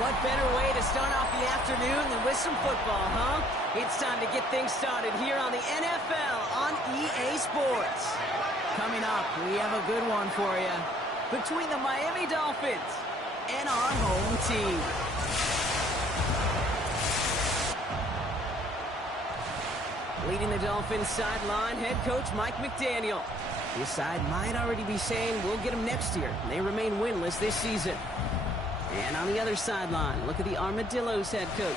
What better way to start off the afternoon than with some football, huh? It's time to get things started here on the NFL on EA Sports. Coming up, we have a good one for you. Between the Miami Dolphins and our home team. Leading the Dolphins sideline, head coach Mike McDaniel. This side might already be saying we'll get them next year. They remain winless this season. And on the other sideline, look at the Armadillos head coach.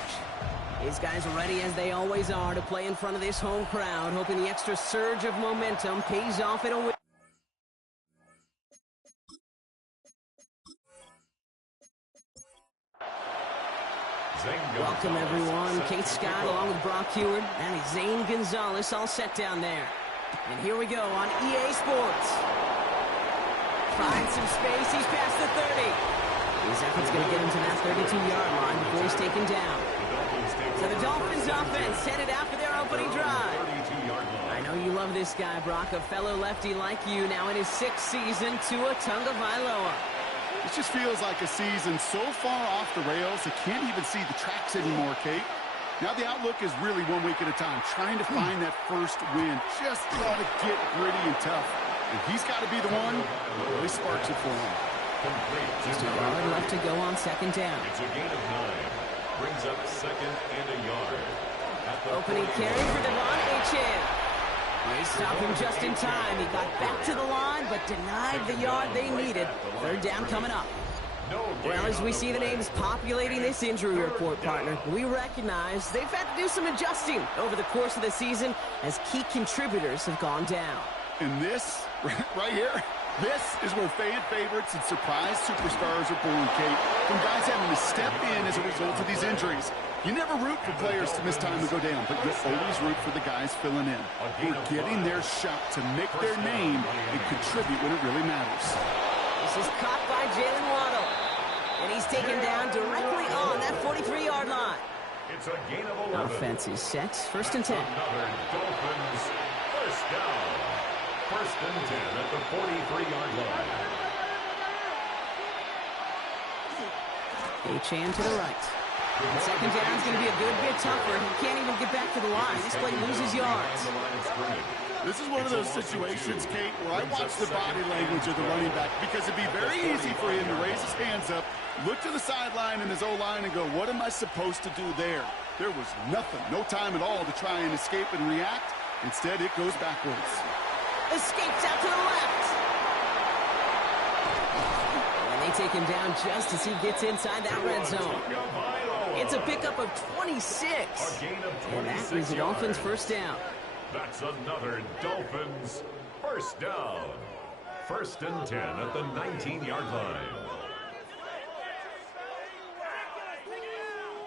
His guys are ready, as they always are, to play in front of this home crowd, hoping the extra surge of momentum pays off in a win. Welcome, everyone. Kate Scott along with Brock Heward. And Zane Gonzalez all set down there. And here we go on EA Sports. Finds some space. He's past the 30. His effort's going to get him to that 32-yard line before he's taken down. So the Dolphins offense headed out for their opening drive. I know you love this guy, Brock, a fellow lefty like you, now in his 6th season, Tua Tagovailoa. It just feels like a season so far off the rails, it can't even see the tracks anymore, Kate. Now the outlook is really 1 week at a time, trying to find that first win. Just got to get gritty and tough. And he's got to be the one that really sparks it for him. Just a yard left to go on second down. It's a gain of 9. Brings up 2nd and a yard. Opening carry for Devon Achane. They stopped him just in time. He got back to the line, but denied the yard they needed. Third down coming up. Well, as we see the names populating this injury report, partner, we recognize they've had to do some adjusting over the course of the season as key contributors have gone down. And this, right here, this is where fan favorites and surprise superstars are born, Kate. From guys having to step in as a result of these injuries. You never root for players to miss time and go down, but you'll always root for the guys filling in, who are getting their shot to make their name and contribute when it really matters. This is caught by Jalen Waddle. And he's taken down directly on that 43-yard line. It's a gain of 11. Offense is set. 1st and 10. Another Dolphins first down. 1st and 10 at the 43-yard line. Achane to the right. And second down is going to be a good bit tougher. He can't even get back to the line. This play loses yards. This is one of those situations, Kate, where I watch the body language of the running back because it'd be very easy for him to raise his hands up, look to the sideline in his O-line and go, what am I supposed to do there? There was nothing, no time at all to try and escape and react. Instead, it goes backwards. Escapes out to the left. And they take him down just as he gets inside that red zone. It's a pickup of 26. And that is the Dolphins' first down. That's another Dolphins first down. 1st and 10 at the 19-yard line.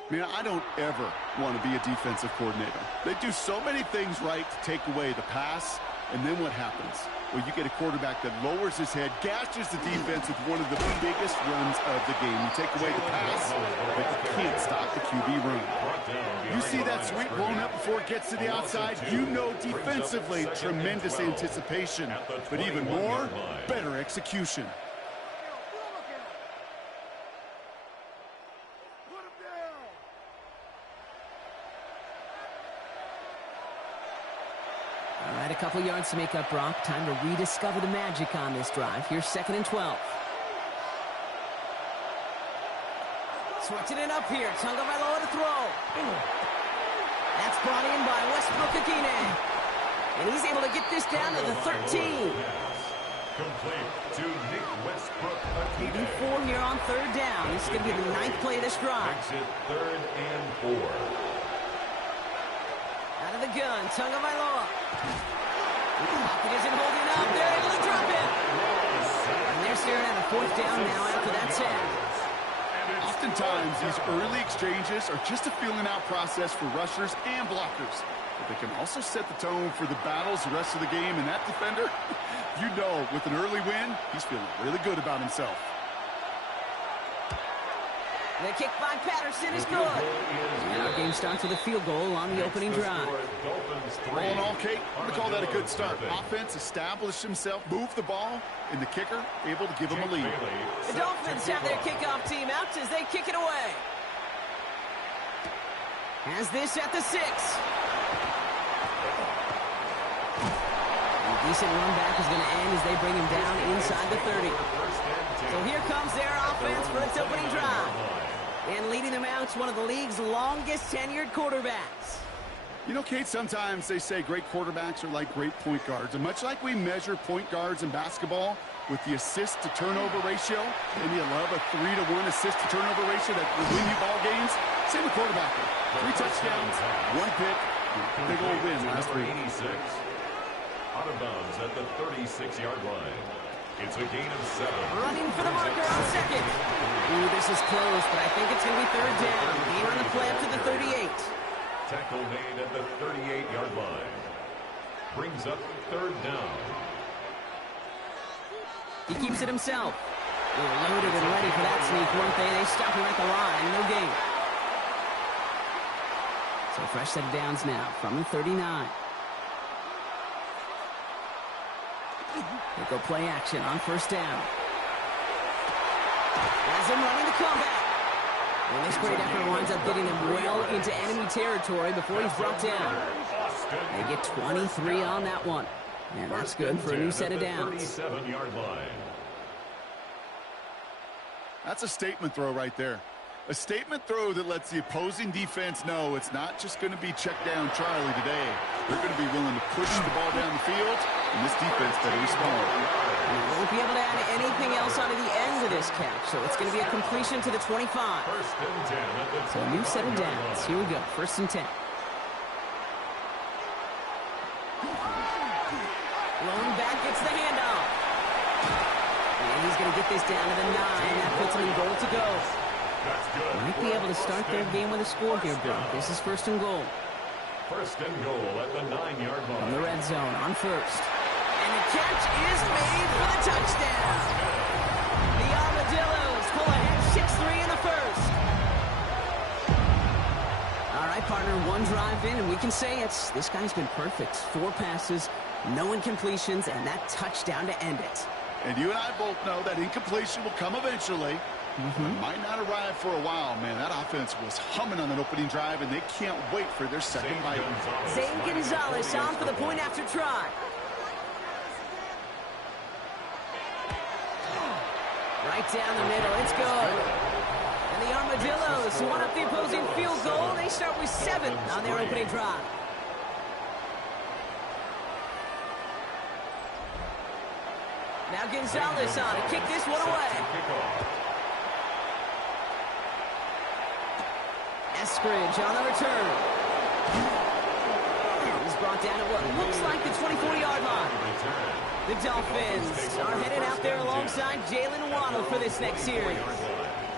Man, I don't ever want to be a defensive coordinator. They do so many things right to take away the pass, and then what happens? Well, you get a quarterback that lowers his head, gashes the defense with one of the biggest runs of the game. You take away the pass, but you can't stop the QB run. You see that sweep blown up before it gets to the outside, you know defensively, tremendous anticipation, but even more, better execution. All right, a couple yards to make up, Brock. Time to rediscover the magic on this drive. Here's 2nd and 12. Switching it up here. Tagovailoa to throw. That's brought in by Westbrook-Ikhine. And he's able to get this down to the 13. Complete to Nick Westbrook-Ikhine. 4 here on 3rd down. This is going to be the 9th play of this drive. Makes it 3rd and 4. Out of the gun, Tagovailoa. Pocket isn't holding up. They're able to drop it. And they're staring at a 4th down now after that 10. Oftentimes, these early exchanges are just a feeling-out process for rushers and blockers. But they can also set the tone for the battles the rest of the game. And that defender, you know, with an early win, he's feeling really good about himself. The kick by Patterson is good. And our game starts with a field goal on the opening drive. All in all, Kate, I'm going to call that a good start. Offense established himself, moved the ball, and the kicker able to give him a lead. The Dolphins have their kickoff team out as they kick it away. Has this at the 6. A decent run back is going to end as they bring him down inside the 30. So here comes their offense for its opening drive. And leading them out is one of the league's longest tenured quarterbacks. You know, Kate, sometimes they say great quarterbacks are like great point guards. And much like we measure point guards in basketball with the assist-to-turnover ratio, and you love a 3-to-1 assist-to-turnover ratio that will win you ball games, same with quarterbacking. 3 touchdowns, 1 pick, big old win last week. 86. Out of bounds at the 36-yard line. It's a gain of 7. Running for the marker on second. Ooh, this is close, but I think it's going to be third down. Here on the play up to the 38. Tackle made at the 38-yard line. Brings up third down. He keeps it himself. They were loaded and ready for that sneak, weren't they? They stop him at the line. No gain. So fresh set of downs now from the 39. They go play action on first down. Has him running the comeback. And this great effort winds up getting him well into enemy territory before he's brought down. They get 23 on that one. And that's good for a new set of downs. 37-yard line. That's a statement throw right there. A statement throw that lets the opposing defense know it's not just going to be check down Charlie today. They're going to be willing to push the ball down the field, and this defense better respond. We won't be able to add anything else onto the end of this catch, so it's going to be a completion to the 25. First and 10 at the So a new set of downs. Here we go, first and 10. Lone back gets the handoff. And he's going to get this down to the 9. That puts him in goal to go. Might be able to start their game with a score here, Bill. This is first and goal. First and goal at the 9-yard line. From the red zone on first. And the catch is made for the touchdown. The Armadillos pull ahead 6-3 in the first. All right, partner, one drive in, and we can say this guy's been perfect. 4 passes, no incompletions, and that touchdown to end it. And you and I both know that incompletion will come eventually. Might not arrive for a while, man. That offense was humming on that opening drive, and they can't wait for their second bite. Zane Gonzalez on for the point after try. Right down the middle. It's good. And the Armadillos, who won up the opposing field goal, they start with 7 on their opening drive. Now Gonzalez on to kick this one away. Eskridge on the return. He's brought down at what looks like the 24-yard line. The Dolphins are headed out there alongside Jalen Waddle for this next series.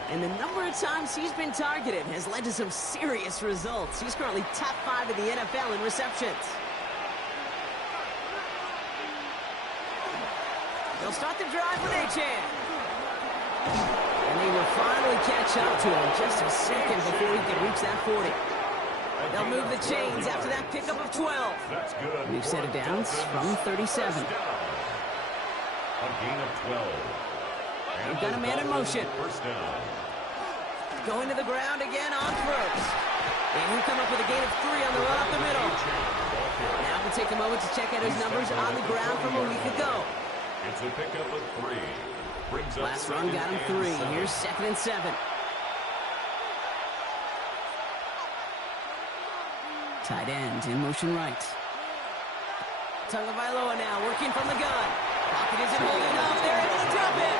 And the number of times he's been targeted has led to some serious results. He's currently top 5 in the NFL in receptions. They'll start the drive with Achane. And they will finally catch up to him just a second before he can reach that 40. They'll move the chains after that pickup of 12. That's good. New set of downs from 37. A gain of 12. They've got a man in motion. First down. Going to the ground again on first. And he'll come up with a gain of 3 on the run up the middle. Now we'll take a moment to check out his numbers on the ground from a week ago. It's a pickup of 3. Brings up Last run got him 3. Here's 2nd and 7. Tight end in motion right. Tagovailoa now working from the gun. Pocket isn't holding up. They're able to drop it.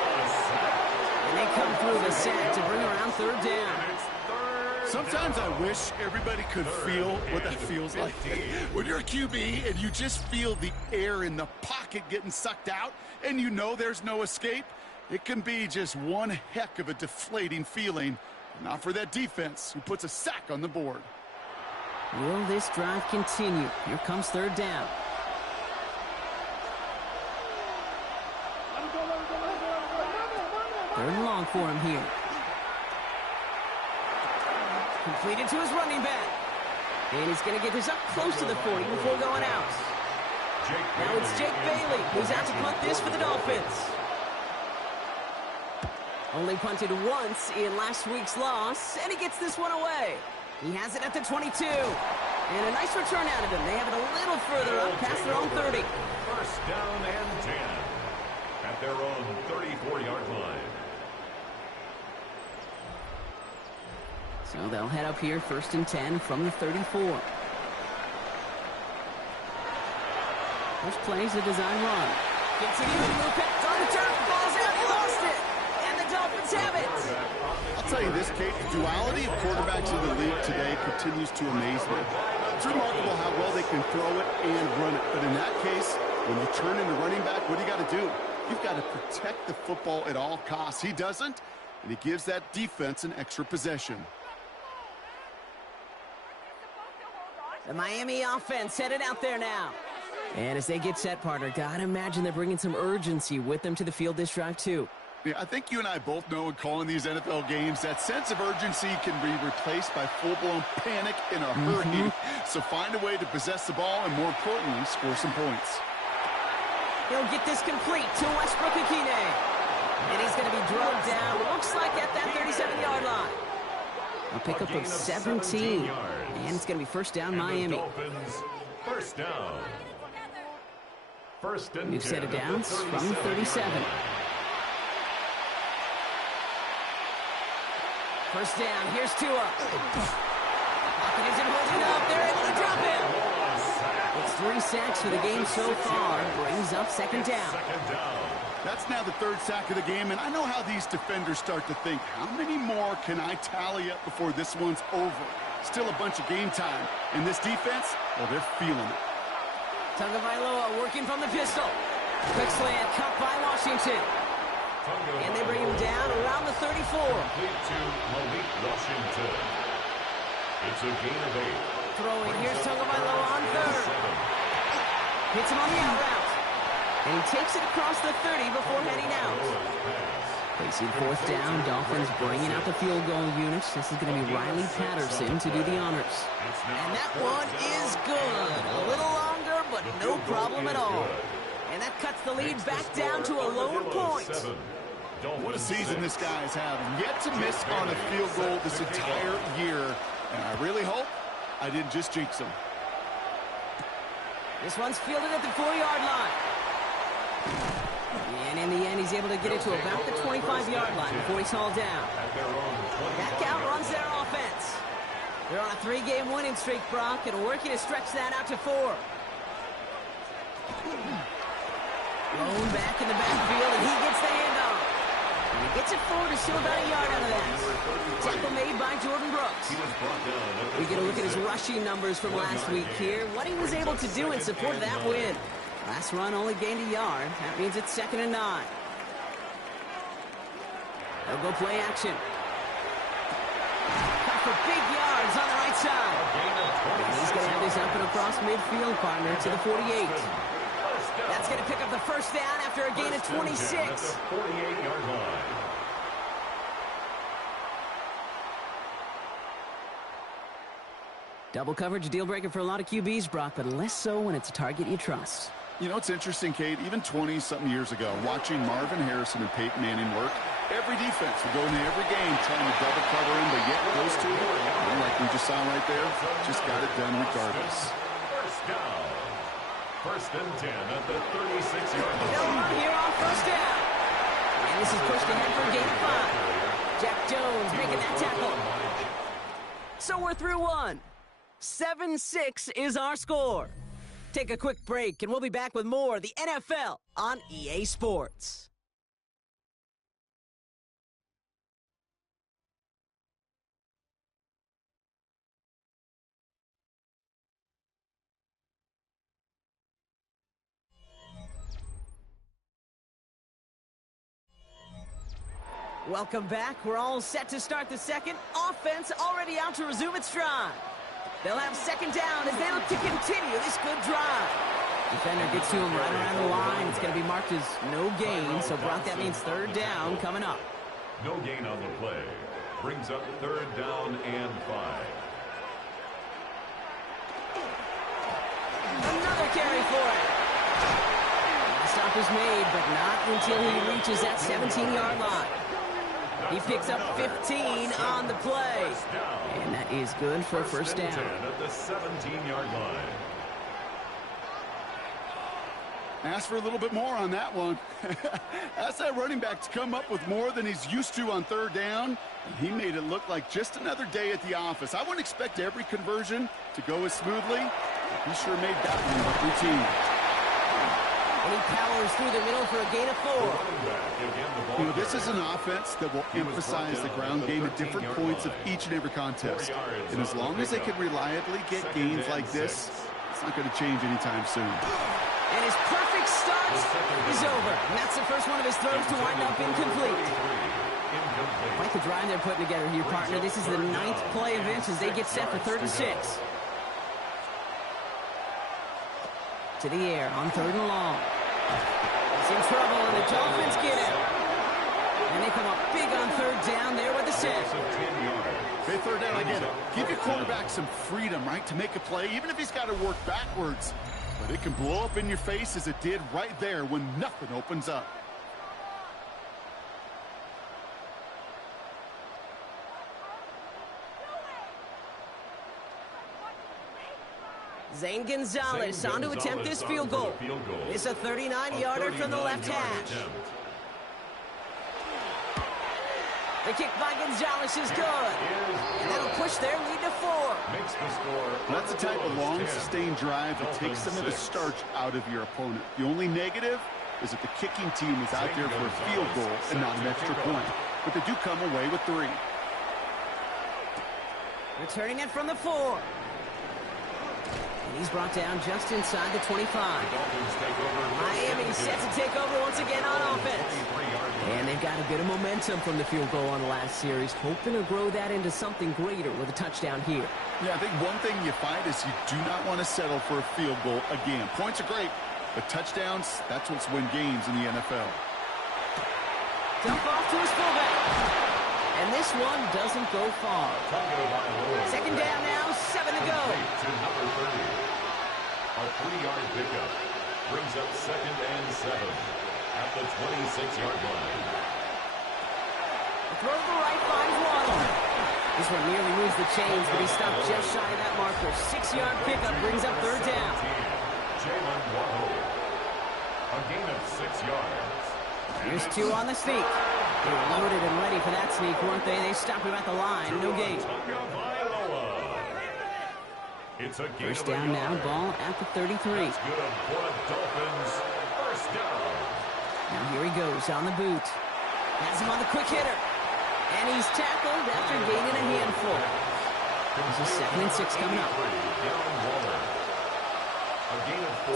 And they come through the sack to bring around 3rd down. Sometimes I wish everybody could feel what that feels like. When you're a QB and you just feel the air in the pocket getting sucked out and you know there's no escape, it can be just one heck of a deflating feeling. Not for that defense who puts a sack on the board. Will this drive continue? Here comes 3rd down. Third and long for him here. Completed to his running back. And he's going to get this up close to the 40 before going out. Now it's Jake Bailey who's out to punt this for the Dolphins. Only punted once in last week's loss, and he gets this one away. He has it at the 22. And a nice return out of him. They have it a little further up past their own 30. First down and 10 at their own 34-yard line. So they'll head up here, 1st and 10 from the 34. First play's a design run. Continuing to move it on the turf, falls out, he lost it. And the Dolphins have it. I'll tell you this, Kate, the duality of quarterbacks in the league today continues to amaze me. It's remarkable how well they can throw it and run it. But in that case, when you turn into running back, what do you got to do? You've got to protect the football at all costs. He doesn't, and he gives that defense an extra possession. The Miami offense headed out there now. And as they get set, partner, gotta imagine they're bringing some urgency with them to the field this drive, too. Yeah, I think you and I both know in calling these NFL games that sense of urgency can be replaced by full-blown panic in a hurry. So find a way to possess the ball and, more importantly, score some points. He'll get this complete to Westbrook Akine. And he's going to be drugged down, looks like at that 37-yard line. A pickup of 17. And it's going to be first down, Miami. Dolphins, first down. First and New set of downs from the 37. First down, here's Tua. Pocket isn't holding up, they're able to drop him. It's 3 sacks for the game so far, brings up second down. That's now the 3rd sack of the game, and I know how these defenders start to think, how many more can I tally up before this one's over? Still a bunch of game time. And this defense, well, they're feeling it. Tagovailoa working from the pistol. Quick slant, cut by Washington. And they bring him down around the 34. Complete to Malik Washington. It's a gain of 8. Throwing, here's Tagovailoa on 3rd. Hits him on the out route. And he takes it across the 30 before heading out. Facing 4th down, Dolphins bringing out the field goal units. This is going to be Riley Patterson to do the honors. And that one is good. A little longer, but no problem at all. And that cuts the lead back down to a lower point. What a season this guy is having. Yet to miss on a field goal this entire year. And I really hope I didn't just jinx him. This one's fielded at the 4-yard line. And in the end, he's able to get it to about the 25-yard line before he's hauled down. That count runs their offense. They're on a 3-game winning streak, Brock, and working to stretch that out to 4. Blown back in the backfield, and he gets the handoff. And he gets it forward to still about a yard out of that. Tackle made by Jordan Brooks. We get a look at his rushing numbers from last week here. What he was able to do in support of that win. Last run only gained a yard. That means it's 2nd and 9. They'll go play action. Cut for big yards on the right side. And he's going to have this up and across midfield, partner, to the 48. That's going to pick up the first down after a gain of 26. 48-yard line. Double coverage, a deal breaker for a lot of QBs, Brock, but less so when it's a target you trust. You know, it's interesting, Kate, even 20-something years ago, watching Marvin Harrison and Peyton Manning work, every defense would go into every game trying to double cover him, but yet those two, like we just saw right there, just got it done regardless. First down. First and 10 at the 36-yard line. They'll run here on first down. And this is pushed ahead for a gain of 5. Jack Jones making that tackle. So we're through one. 7-6 is our score. Take a quick break, and we'll be back with more of the NFL on EA Sports. Welcome back. We're all set to start the second. Offense already out to resume its drive. They'll have second down as they look to continue this good drive. Defender gets to him right around the line. It's going to be marked as no gain. So, Brock, that means third down coming up. No gain on the play. Brings up 3rd down and 5. Another carry for it. The stop is made, but not until he reaches that 17-yard line. He picks up 15 on the play. And that is good for a first down. At the 17-yard line. Ask for a little bit more on that one. Ask that running back to come up with more than he's used to on 3rd down. And he made it look like just another day at the office. I wouldn't expect every conversion to go as smoothly. He sure made that one look routine. And he powers through the middle for a gain of 4. You know, this is an offense that will emphasize the ground game at different points of each and every contest. And as long as they can reliably get gains like this, it's not going to change anytime soon. And his perfect start is over. And that's the first one of his throws to wind up incomplete. Quite the drive they're putting together here, partner. This is the 9th play of inch as they get set for 3rd and 6. To the air on 3rd and long. It's in trouble, and the Dolphins get it. And they come up big on 3rd down there with the set. Okay, 3rd down, I get it. Give your quarterback some freedom, right, to make a play, even if he's got to work backwards. But it can blow up in your face as it did right there when nothing opens up. Zane Gonzalez on to attempt this field goal. It's a 39-yarder from the left hash. The kick by Gonzalez is good. And that'll push their lead to 4. That's the type of long, sustained drive that takes some of the starch out of your opponent. The only negative is that the kicking team is out there for a field goal and not an extra point. But they do come away with 3. Returning it from the 4. And he's brought down just inside the 25. Miami set to take over once again on offense. And they've got a bit of momentum from the field goal on the last series, hoping to grow that into something greater with a touchdown here. Yeah, I think one thing you find is you do not want to settle for a field goal again. Points are great, but touchdowns, that's what's win games in the NFL. Dump off to his fullback. And this one doesn't go far. 2nd down now, 7 to go. A 3-yard pickup brings up 2nd and 7 at the 26-yard line. The throw to the right finds Waddle. This one nearly moves the chains, but he stopped just shy of that marker. 6-yard pickup brings up 3rd down. Jalen Waddle. A gain of 6 yards. Here's 2 on the sneak. They were loaded and ready for that sneak, weren't they? They stopped him at the line. No gain. It's a first down now, ball at the 33. That's good for the Dolphins. First down. Now here he goes on the boot. Has him on the quick hitter. And he's tackled after gaining a handful. This is 2nd and 6 coming up.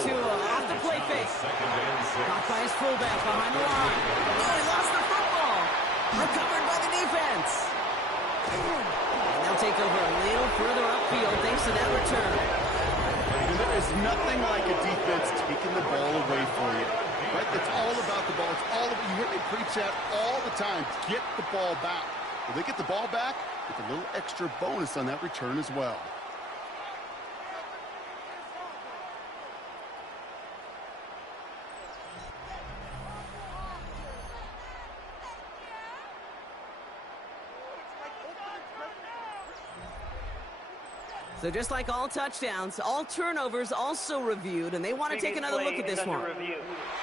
Tua off the play fake. Caught by his fullback behind the line. Oh, he lost the football. Recovered by the defense. And they'll take over a little further upfield thanks to that return. And there is nothing like a defense taking the ball away for you. Right? It's all about the ball. It's all about, you hear me preach that all the time. Get the ball back. If they get the ball back, with a little extra bonus on that return as well. So just like all touchdowns, all turnovers also reviewed, and they want to take another look at this one.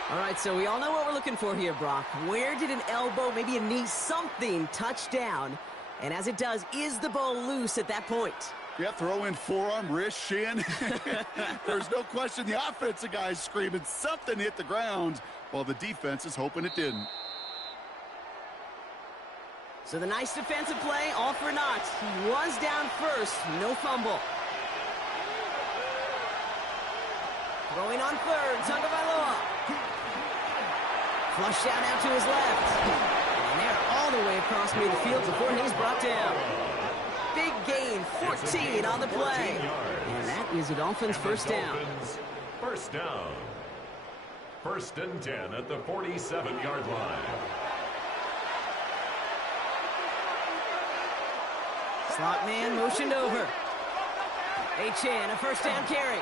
All right, so we all know what we're looking for here, Brock. Where did an elbow, maybe a knee, something touch down? And as it does, is the ball loose at that point? Yeah, throw in forearm, wrist, shin. There's no question the offensive guy's screaming something hit the ground, while the defense is hoping it didn't. So the nice defensive play, all for naught. He was down first, no fumble. Throwing on 3rd, Tagovailoa. Flushed out now to his left. And they're all the way across midfield before he's brought down. Big gain, 14 on the play. And that is the Dolphins' first down. First down. 1st and 10 at the 47-yard line. Slot man motioned over. Achane, a first down carry.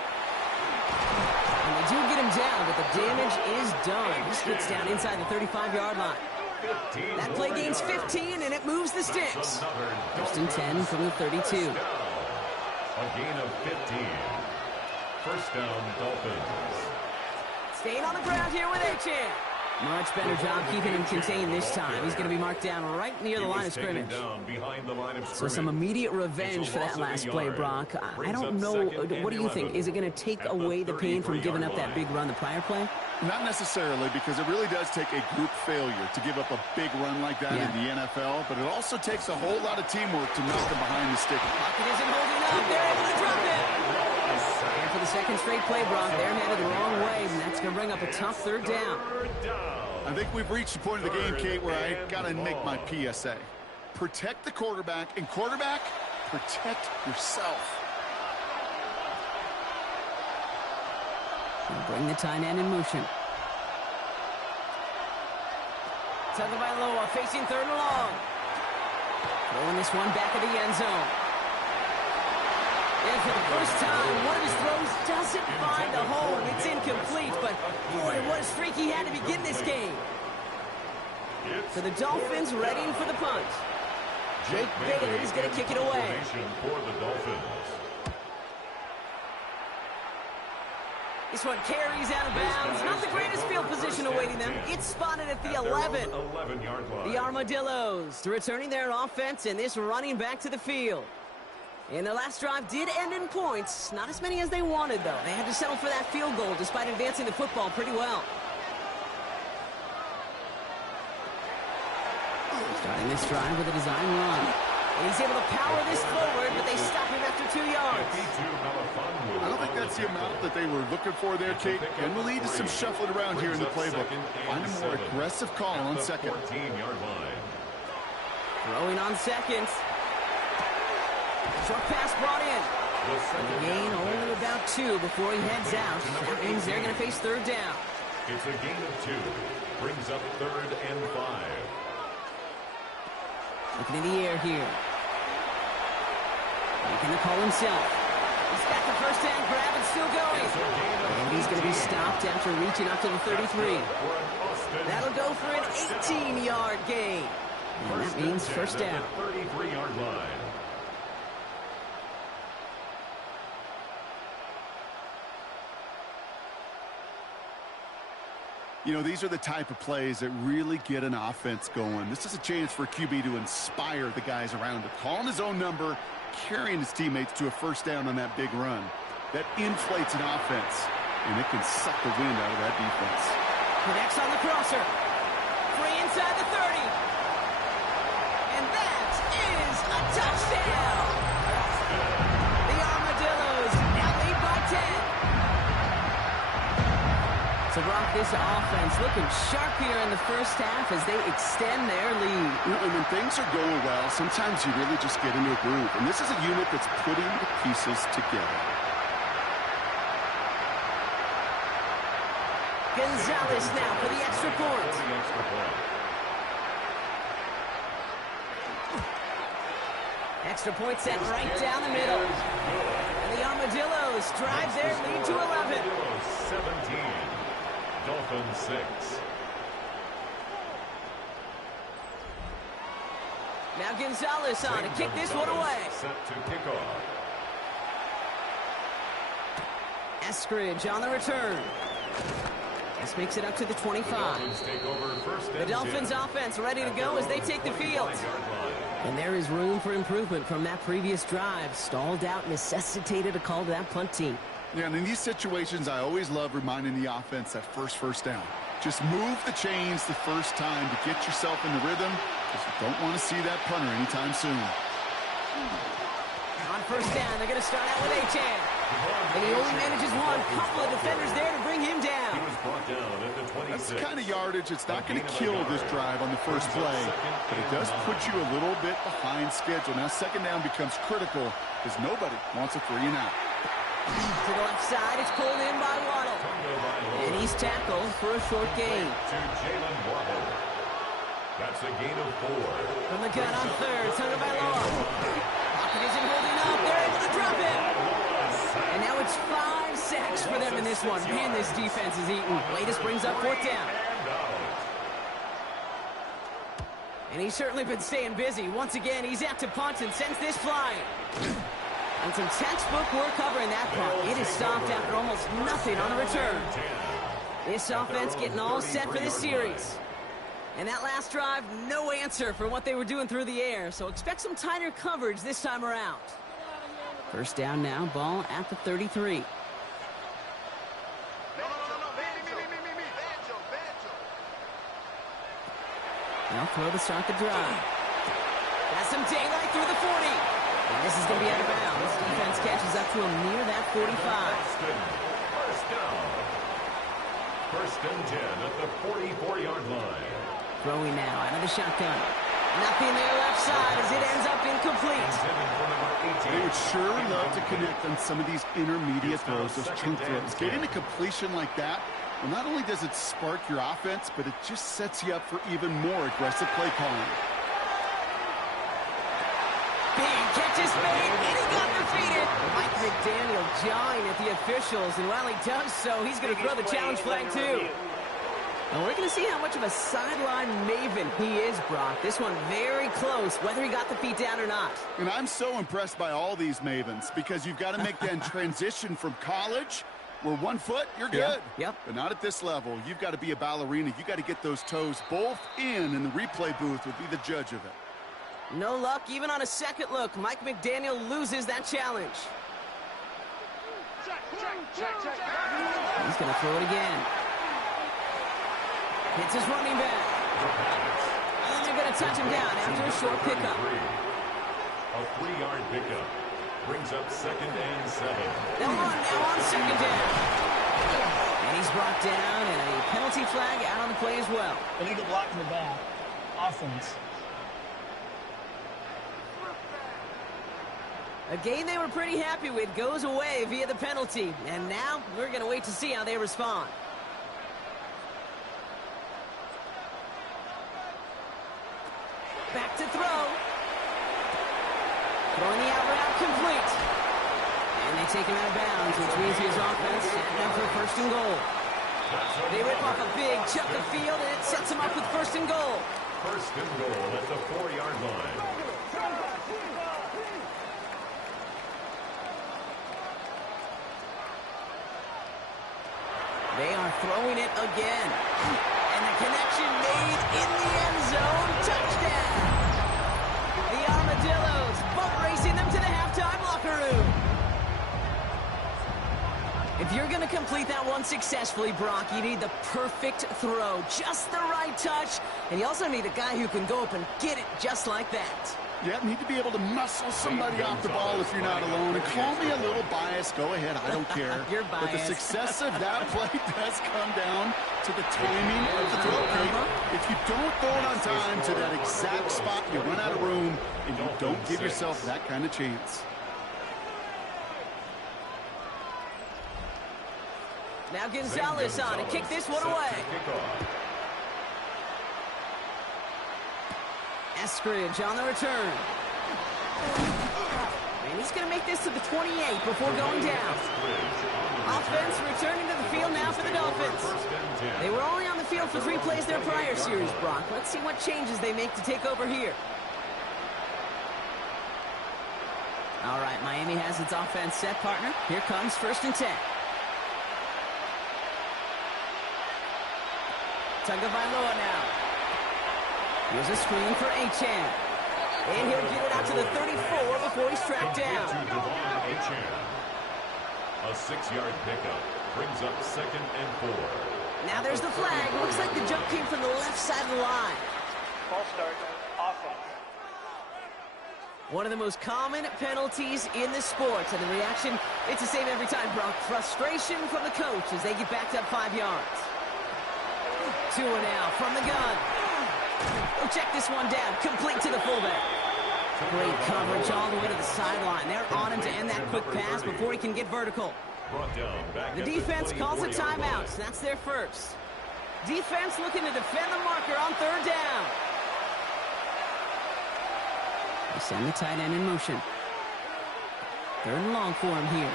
And they do get him down, but the damage is done. This gets down inside the 35-yard line. That play gains 15, and it moves the sticks. First and 10 from the 32. A gain of 15. First down, Dolphins. Staying on the ground here with Achane. Much better job keeping him contained this time. He's going to be marked down right near the line of scrimmage. So some immediate revenge for that last play, Brock. I don't know. What do you think? Is it going to take away the pain from giving up that big run the prior play? Not necessarily, because it really does take a group failure to give up a big run like that in the NFL, but it also takes a whole lot of teamwork to knock them behind the stick. Pocket isn't holding up. They're able to drop it. And for the second straight play, Brock, they're headed the wrong way, and that's going to bring up a tough third down. I think we've reached the point of the game, Kate, where I got to make my PSA. Protect the quarterback, and quarterback, protect yourself. And bring the tight end in motion. Tagovailoa facing third and long. Throwing this one back of the end zone. And for the first time, one of his throws doesn't find the hole. It's incomplete, but boy, what a streak he had to begin this game. For the Dolphins, readying for the punt. Jake Bailey is going to kick it away. For the Dolphins. This one carries out of bounds. Not the greatest field position awaiting them. It's spotted at the 11. 11-yard line. The Armadillos returning their offense and this running back to the field. And their last drive did end in points. Not as many as they wanted, though. They had to settle for that field goal despite advancing the football pretty well. Starting this drive with a design run. And he's able to power this forward, but they stop him after 2 yards. I don't think that's the amount that they were looking for there, Kate. And will lead to some shuffling around here in the playbook. Find a more aggressive call on second. 14-yard line. Throwing on second. Short pass brought in. And the gain only about 2 before he heads out. That means they're going to face third down. It's a gain of 2. Brings up third and 5. Looking in the air here. Making the call himself. He's got the first down grab and still going. And he's going to be stopped after reaching up to the 33. That'll go for an 18-yard gain. And that means first down. 33-yard line. You know, these are the type of plays that really get an offense going. This is a chance for QB to inspire the guys around him. Calling his own number, carrying his teammates to a first down on that big run. That inflates an offense, and it can suck the wind out of that defense. Connects on the crosser. Free inside the 30. And that is a touchdown. The Armadillos now lead by 10. So, Brock, this offense looking sharp here in the first half as they extend their lead. And when things are going well, sometimes you really just get into a groove. And this is a unit that's putting the pieces together. Gonzalez now for the extra point. Extra point set right down the middle. And the Armadillos drive their lead to 11. 17. Dolphins 6. Now Gonzalez on to kick this one away. Set to kickoff. Eskridge on the return. This makes it up to the 25. The Dolphins offense ready to go as they take the field. And there is room for improvement from that previous drive. Stalled out, necessitated a call to that punt team. Yeah, and in these situations, I always love reminding the offense that first down. Just move the chains the first time to get yourself in the rhythm, because you don't want to see that punter anytime soon. On first down, they're going to start out with Achane. And he only manages one. Couple of defenders there to bring him down. He was brought down at the 26. That's the kind of yardage. It's not going to kill this drive on the first play, but it does put you a little bit behind schedule. Now second down becomes critical because nobody wants a 3 and out. To the left side, it's pulled in by Waddle. And he's tackled for a short gain. To Jalen Waddle. That's a gain of 4. From the gun on third, Tagovailoa. stop him. And now it's 5 sacks for them in this one. Man, this defense is eating. Latest brings up 4th down. And he's certainly been staying busy. Once again, he's out to punt and sends this flying. And some textbook work covering that punt. It is stopped after almost nothing on the return. This offense getting all set for this series. And that last drive, no answer for what they were doing through the air. So expect some tighter coverage this time around. First down now, ball at the 33. Now throw to start the drive. Has some daylight through the 40. And this is going to be out of bounds. Defense catches up to him near that 45. First down. First and 10 at the 44-yard line. Throwing now out of the shotgun. Nothing there left side as it ends up incomplete. They would sure love to connect on some of these intermediate throws, those chunk throws. Getting a completion like that, well, not only does it spark your offense, but it just sets you up for even more aggressive play calling. Big catch is made, and he got defeated. Mike McDaniel jawing at the officials, and while he does so, he's going to throw the challenge flag too. And we're going to see how much of a sideline maven he is, Brock. This one very close, whether he got the feet down or not. And I'm so impressed by all these mavens because you've got to make that transition from college where 1 foot, you're good. Yep. But not at this level. You've got to be a ballerina. You've got to get those toes both in, and the replay booth would be the judge of it. No luck, even on a second look. Mike McDaniel loses that challenge. He's going to throw it again. Hits his running back. And they're going to touch him down after a short pickup. A 3-yard pickup brings up 2nd and 7. They'll run now on 2nd down. And he's brought down, and a penalty flag out on the play as well. Illegal block in the back. Offense. A game they were pretty happy with goes away via the penalty. And now we're going to wait to see how they respond. Back to throw. Throwing the out route complete. And they take him out of bounds, which means his offense setting up for 1st and goal. They rip off a big chunk of field, and it sets them up with 1st and goal. 1st and goal at the 4-yard line. They are throwing it again. And the connection made in the end zone. Touchdown! The Armadillos boat racing them to the halftime locker room. If you're going to complete that one successfully, Brock, you need the perfect throw. Just the right touch. And you also need a guy who can go up and get it just like that. Yeah, need to be able to muscle somebody off the ball if you're not alone. And call me a little biased. Go ahead. I don't care. You're biased. But the success of that play does come down to the timing of the throw. If you don't throw it on time to that exact spot, you run out of room, and you don't give yourself that kind of chance. Now Gonzalez on to kick this one away. Eskridge on the return. And he's going to make this to the 28 before going down. Offense returning to the field now for the Dolphins. They were only on the field for 3 plays their prior series, Brock. Let's see what changes they make to take over here. All right, Miami has its offense set, partner. Here comes 1st and 10. Tagovailoa now. Here's a screen for Achane. And he'll get it out to the 34 before he's tracked down. A 6-yard pickup brings up 2nd and 4. Now there's the flag. Looks like the jump came from the left side of the line. False start. Offense. One of the most common penalties in the sport. And the reaction, it's the same every time, Brock. Frustration from the coach as they get backed up 5 yards. Tua now from the gun. We'll check this one down. Complete to the fullback. Great coverage all the way to the sideline. They're on him to end that quick pass before he can get vertical. The defense calls a timeout. That's their first. Defense looking to defend the marker on 3rd down. They send the tight end in motion. Third and long for him here.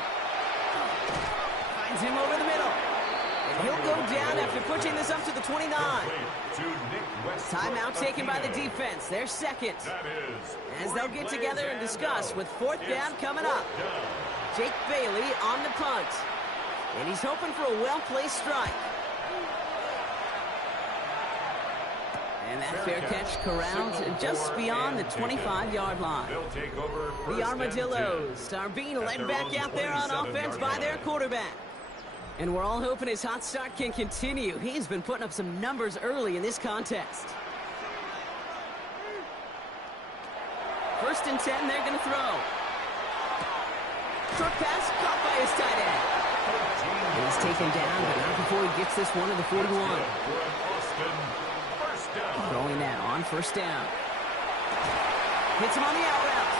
Finds him over the middle. And he'll go down after pushing this up to the 29. Timeout taken by the defense. Their second. As they'll get together and discuss with fourth down coming up. Jake Bailey on the punt. And he's hoping for a well-placed strike. And that fair catch corralled just beyond the 25-yard line. The Armadillos are being led back out there on offense by their quarterback. And we're all hoping his hot start can continue. He's been putting up some numbers early in this contest. First and 10, they're going to throw. Short pass caught by his tight end. He's taken down, but not before he gets this one to the 41. Throwing now on first down. Hits him on the out route.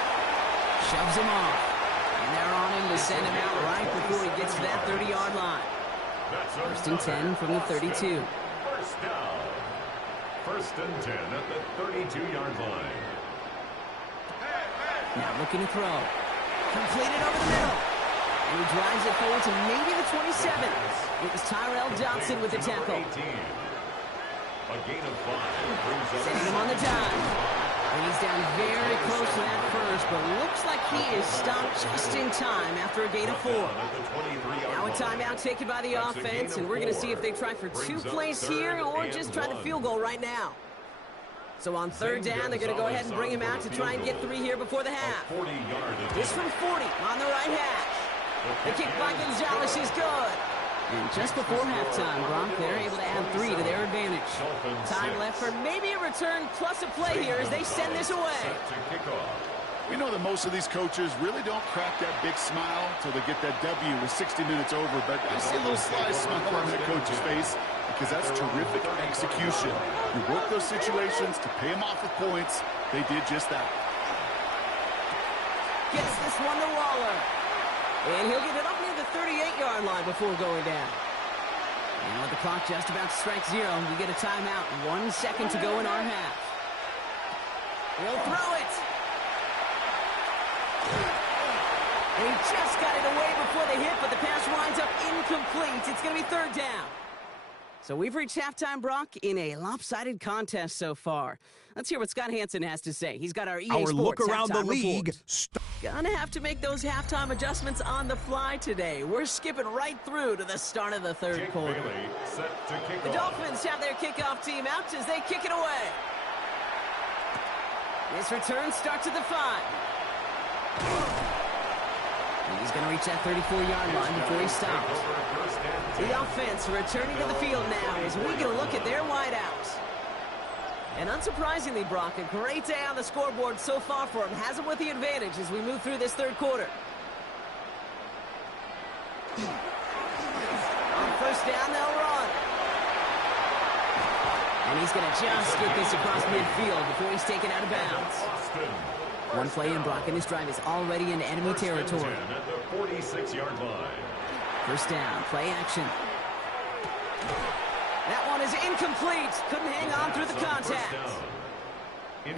Shoves him off. And they're on him to send him out right before he gets to that 30-yard line. First and 10 from the 32. First down. First and 10 at the 32-yard line. Now looking to throw. Completed over the middle. And he drives it forward to maybe the 27. It was Tyrell Johnson with the tackle. A gain of 5. Sending him on the dime. And he's down very close to that first, but looks like he is stopped just in time after a gain of 4. Now a timeout taken by the offense, and we're going to see if they try for 2 plays here or just try the field goal right now. So on third down, they're going to go ahead and bring him out to try and get 3 here before the half. This from 40 on the right hash. The kick by Gonzalez is good. And just before halftime, Brock, they're able to add 3 to their advantage. Time left for maybe a return plus a play here as they send this away. We know that most of these coaches really don't crack that big smile until they get that W with 60 minutes over, but I see a little sly smile on that coach's face because that's terrific execution. You work those situations to pay them off with points. They did just that. Gets this one to Waller. And he'll get it up near the 38-yard line before going down. And with the clock just about to strike 0, we get a timeout. 1 second to go in our half. He'll throw it. And he just got it away before the hit, but the pass winds up incomplete. It's going to be third down. So we've reached halftime, Brock, in a lopsided contest so far. Let's hear what Scott Hansen has to say. He's got our EA Sports look around the league. Gonna have to make those halftime adjustments on the fly today. We're skipping right through to the start of the third quarter. The Dolphins have their kickoff team out as they kick it away. This return starts at the 5. He's going to reach that 34-yard line before he stops. The offense returning to the field now as we get a look at their wideouts. And unsurprisingly, Brock, a great day on the scoreboard so far for him. Has him with the advantage as we move through this third quarter. On first down, they'll run. And he's going to just get this across midfield before he's taken out of bounds. One play in, Brock, and this drive is already in enemy territory. At the 46-yard line. First down, play action. That one is incomplete. Couldn't hang on through the contact.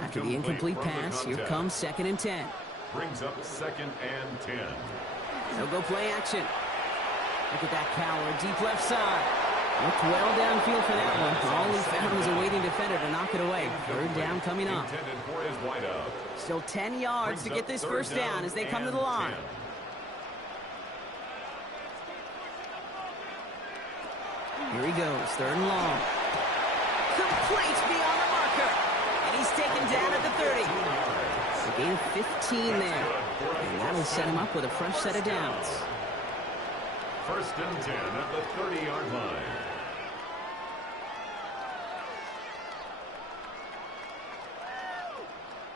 After the incomplete pass, here comes second and 10. Brings up second and 10. They'll go play action. Look at that Coward, deep left side. Looked well downfield for that one. All he found was a waiting defender to knock it away. Third down coming up. Still 10 yards to get this first down as they come to the line. Here he goes, third and long. Complete beyond the marker. And he's taken down at the 30. A gain of 15 there. And that'll set him up with a fresh set of downs. First and 10 at the 30-yard line.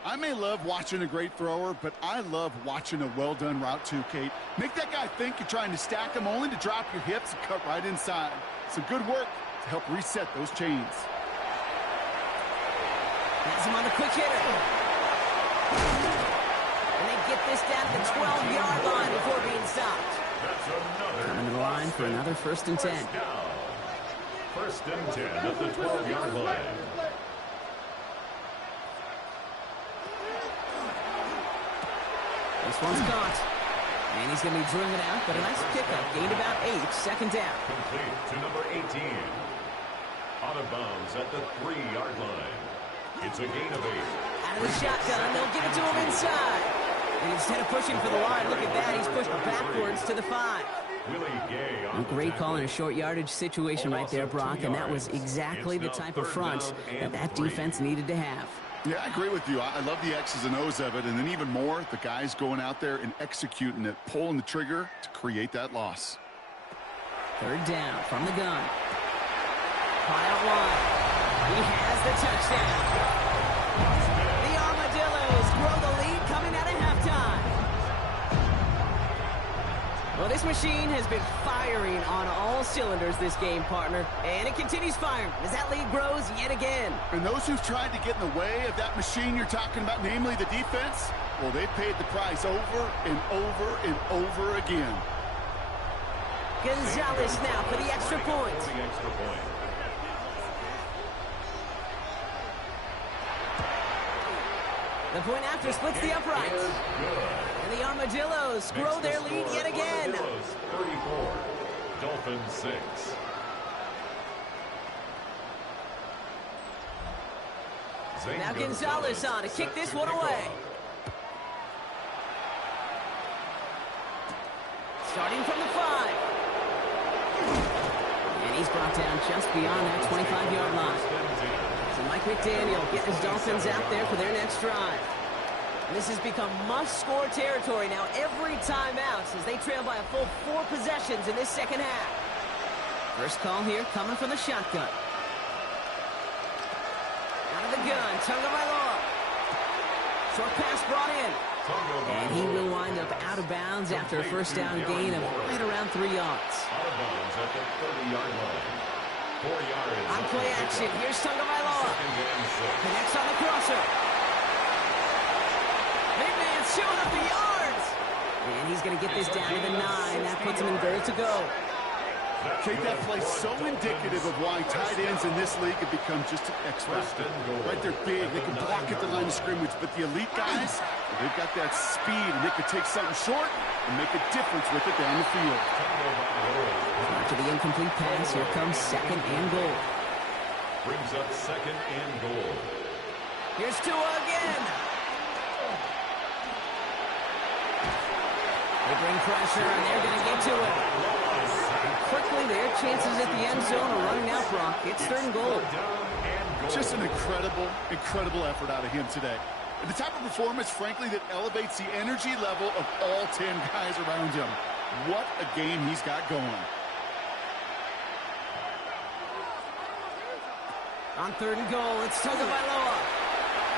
I may love watching a great thrower, but I love watching a well-done route too, Kate. Make that guy think you're trying to stack him only to drop your hips and cut right inside. Some good work to help reset those chains. Has him on the quick hitter. And they get this down to the 12-yard line before being stopped. Coming to the line for another first and 10. First and 10 at the 12-yard line. This one's caught. And he's going to be driven out, but a nice pickup. Gained about 8, second down. Complete to number 18. Out of bounds at the 3-yard line. It's a gain of 8. Out of the shotgun, they'll give it to him inside. And instead of pushing for the line, look at that, he's pushed backwards to the 5. A great call in a short yardage situation right there, Brock, and that was exactly the type of front that defense needed to have. Yeah, I agree with you. I love the X's and O's of it, and then even more, the guys going out there and executing it, pulling the trigger to create that loss. Third down from the gun. Caught out wide. He has the touchdown. The Armadillos grow the lead coming out of halftime. Well, this machine has been firing on all cylinders this game, partner. And it continues firing as that lead grows yet again. And those who've tried to get in the way of that machine you're talking about, namely the defense, well, they've paid the price over and over and over again. Gonzalez now for the extra point. The point after splits the uprights. And the Armadillos grow their lead yet again. 34, Dolphins 6. Now Gonzalez on to kick this one away. Starting from the 5. And he's brought down just beyond that 25-yard line. So Mike McDaniel getting his Dolphins out there for their next drive. And this has become must-score territory now every time out as they trail by a full 4 possessions in this second half. First call here coming from the shotgun. Out of the gun, Tagovailoa. Short pass brought in. And he will wind up out of bounds after a first down gain of right around 3 yards. Out of bounds at the 30-yard line. 4 yards. On play action, here's Tagovailoa. Connects on the crosser. Big man showing up the yards. And he's going to get this down to the 9. That puts him in third to go. Kate, that play so indicative of why tight ends in this league have become just an X factor. Right, they're big, they can block at the line of scrimmage, but the elite guys, they've got that speed, and they can take something short and make a difference with it down the field. After the incomplete pass, here comes second and goal. Brings up second and goal. Here's Tua again. They bring pressure, and they're going to get to it. Quickly, their chances at the end zone are running out, Brock. It's third and goal. Just an incredible effort out of him today. And the type of performance, frankly, that elevates the energy level of all 10 guys around him. What a game he's got going. On third and goal, it's Tagovailoa.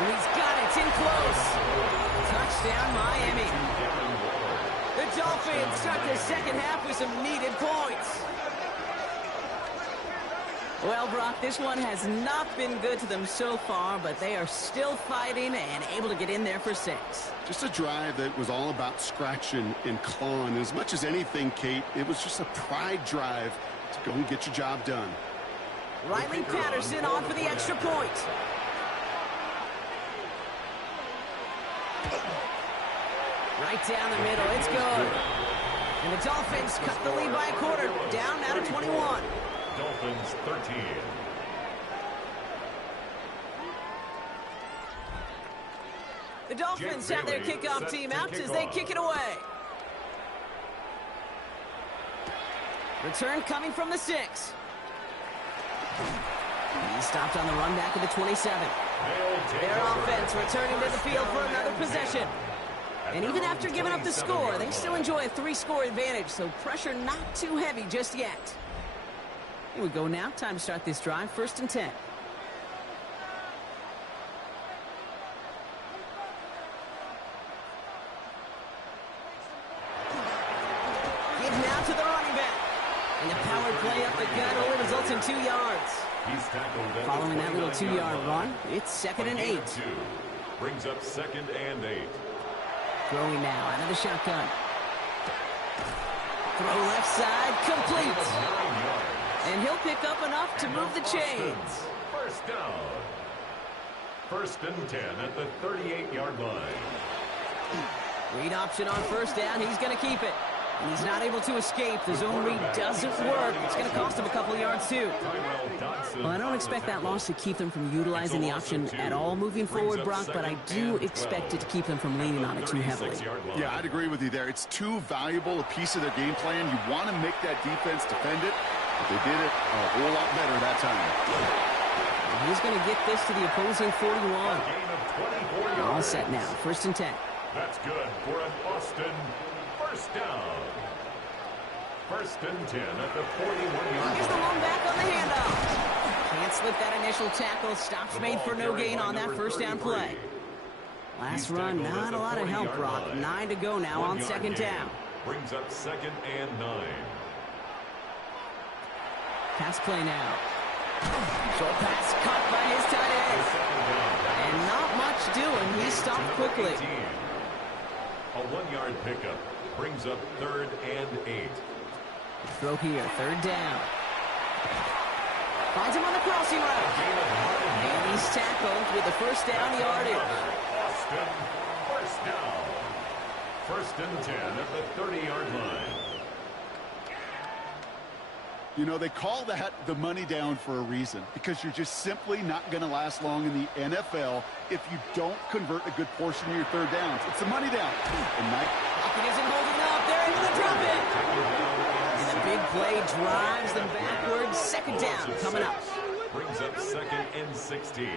And he's got it. It's in close. Touchdown, Miami. The Dolphins start the second half with some needed points. Well, Brock, this one has not been good to them so far, but they are still fighting and able to get in there for 6. Just a drive that was all about scratching and clawing. As much as anything, Kate, it was just a pride drive to go and get your job done. Riley Patterson on for the extra point. Right down the middle, it's good. And the Dolphins cut the lead by a quarter, down now to 21. Dolphins 13. The Dolphins have their kickoff team out as they kick it away. Return coming from the 6. He stopped on the run back of the 27. Their offense returning to the field for another possession. And even after giving up the score, they still enjoy a 3-score advantage, so pressure not too heavy just yet. Here we go now. Time to start this drive. First and 10. Give now to the running back. And the power play up the gut only results in 2 yards. Following that little 2-yard run, it's second and 8. Brings up second and 8. Throwing now out of the shotgun. Throw left side, complete. And he'll pick up enough to move the chains. First down. First and 10 at the 38-yard line. Read option on first down. He's going to keep it. And he's not able to escape. The zone read doesn't work. It's going to cost him a couple of yards, too. Well, I don't expect that loss to keep them from utilizing the option at all moving forward, Brock, but I do expect it to keep them from leaning on it too heavily. Yeah, I'd agree with you there. It's too valuable a piece of their game plan. You want to make that defense defend it, but they did it a whole lot better that time. And he's going to get this to the opposing 41. All set now. 1st and 10. That's good for an Austin first down. 1st and 10 at the 41-yard Here's the line. long back on the handoff. Can't slip that initial tackle. Stops made for no gain on that first down play. Last run, not a lot of help, Brock. 9 to go now on 2nd down. Brings up 2nd and 9. Pass play now. Short pass caught by his tight end. And not much doing. He stopped quickly. A 1-yard pickup brings up 3rd and 8. Throw here, 3rd down. Finds him on the crossing route. And he's tackled with the first down yardage. Austin, first down. 1st and 10 at the 30-yard line. You know, they call that the money down for a reason, because you're just simply not going to last long in the NFL if you don't convert a good portion of your 3rd downs. It's the money down. And Mike, It isn't holding up. They're able to drop it. And the big play drives them backwards. 2nd down coming up. Brings up 2nd and 16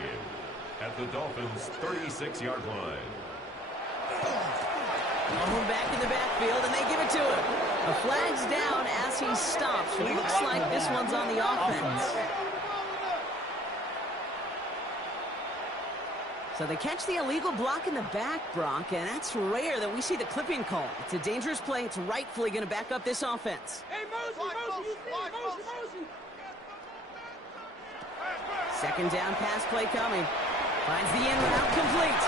at the Dolphins' 36-yard line. Going back in the backfield, and they give it to him. The flag's down as he stops. Looks like this one's on the offense. So they catch the illegal block in the back, Brock, and that's rare that we see the clipping call. It's a dangerous play. It's rightfully going to back up this offense. Hey, Mosey. 2nd down pass play coming. Finds the in route complete.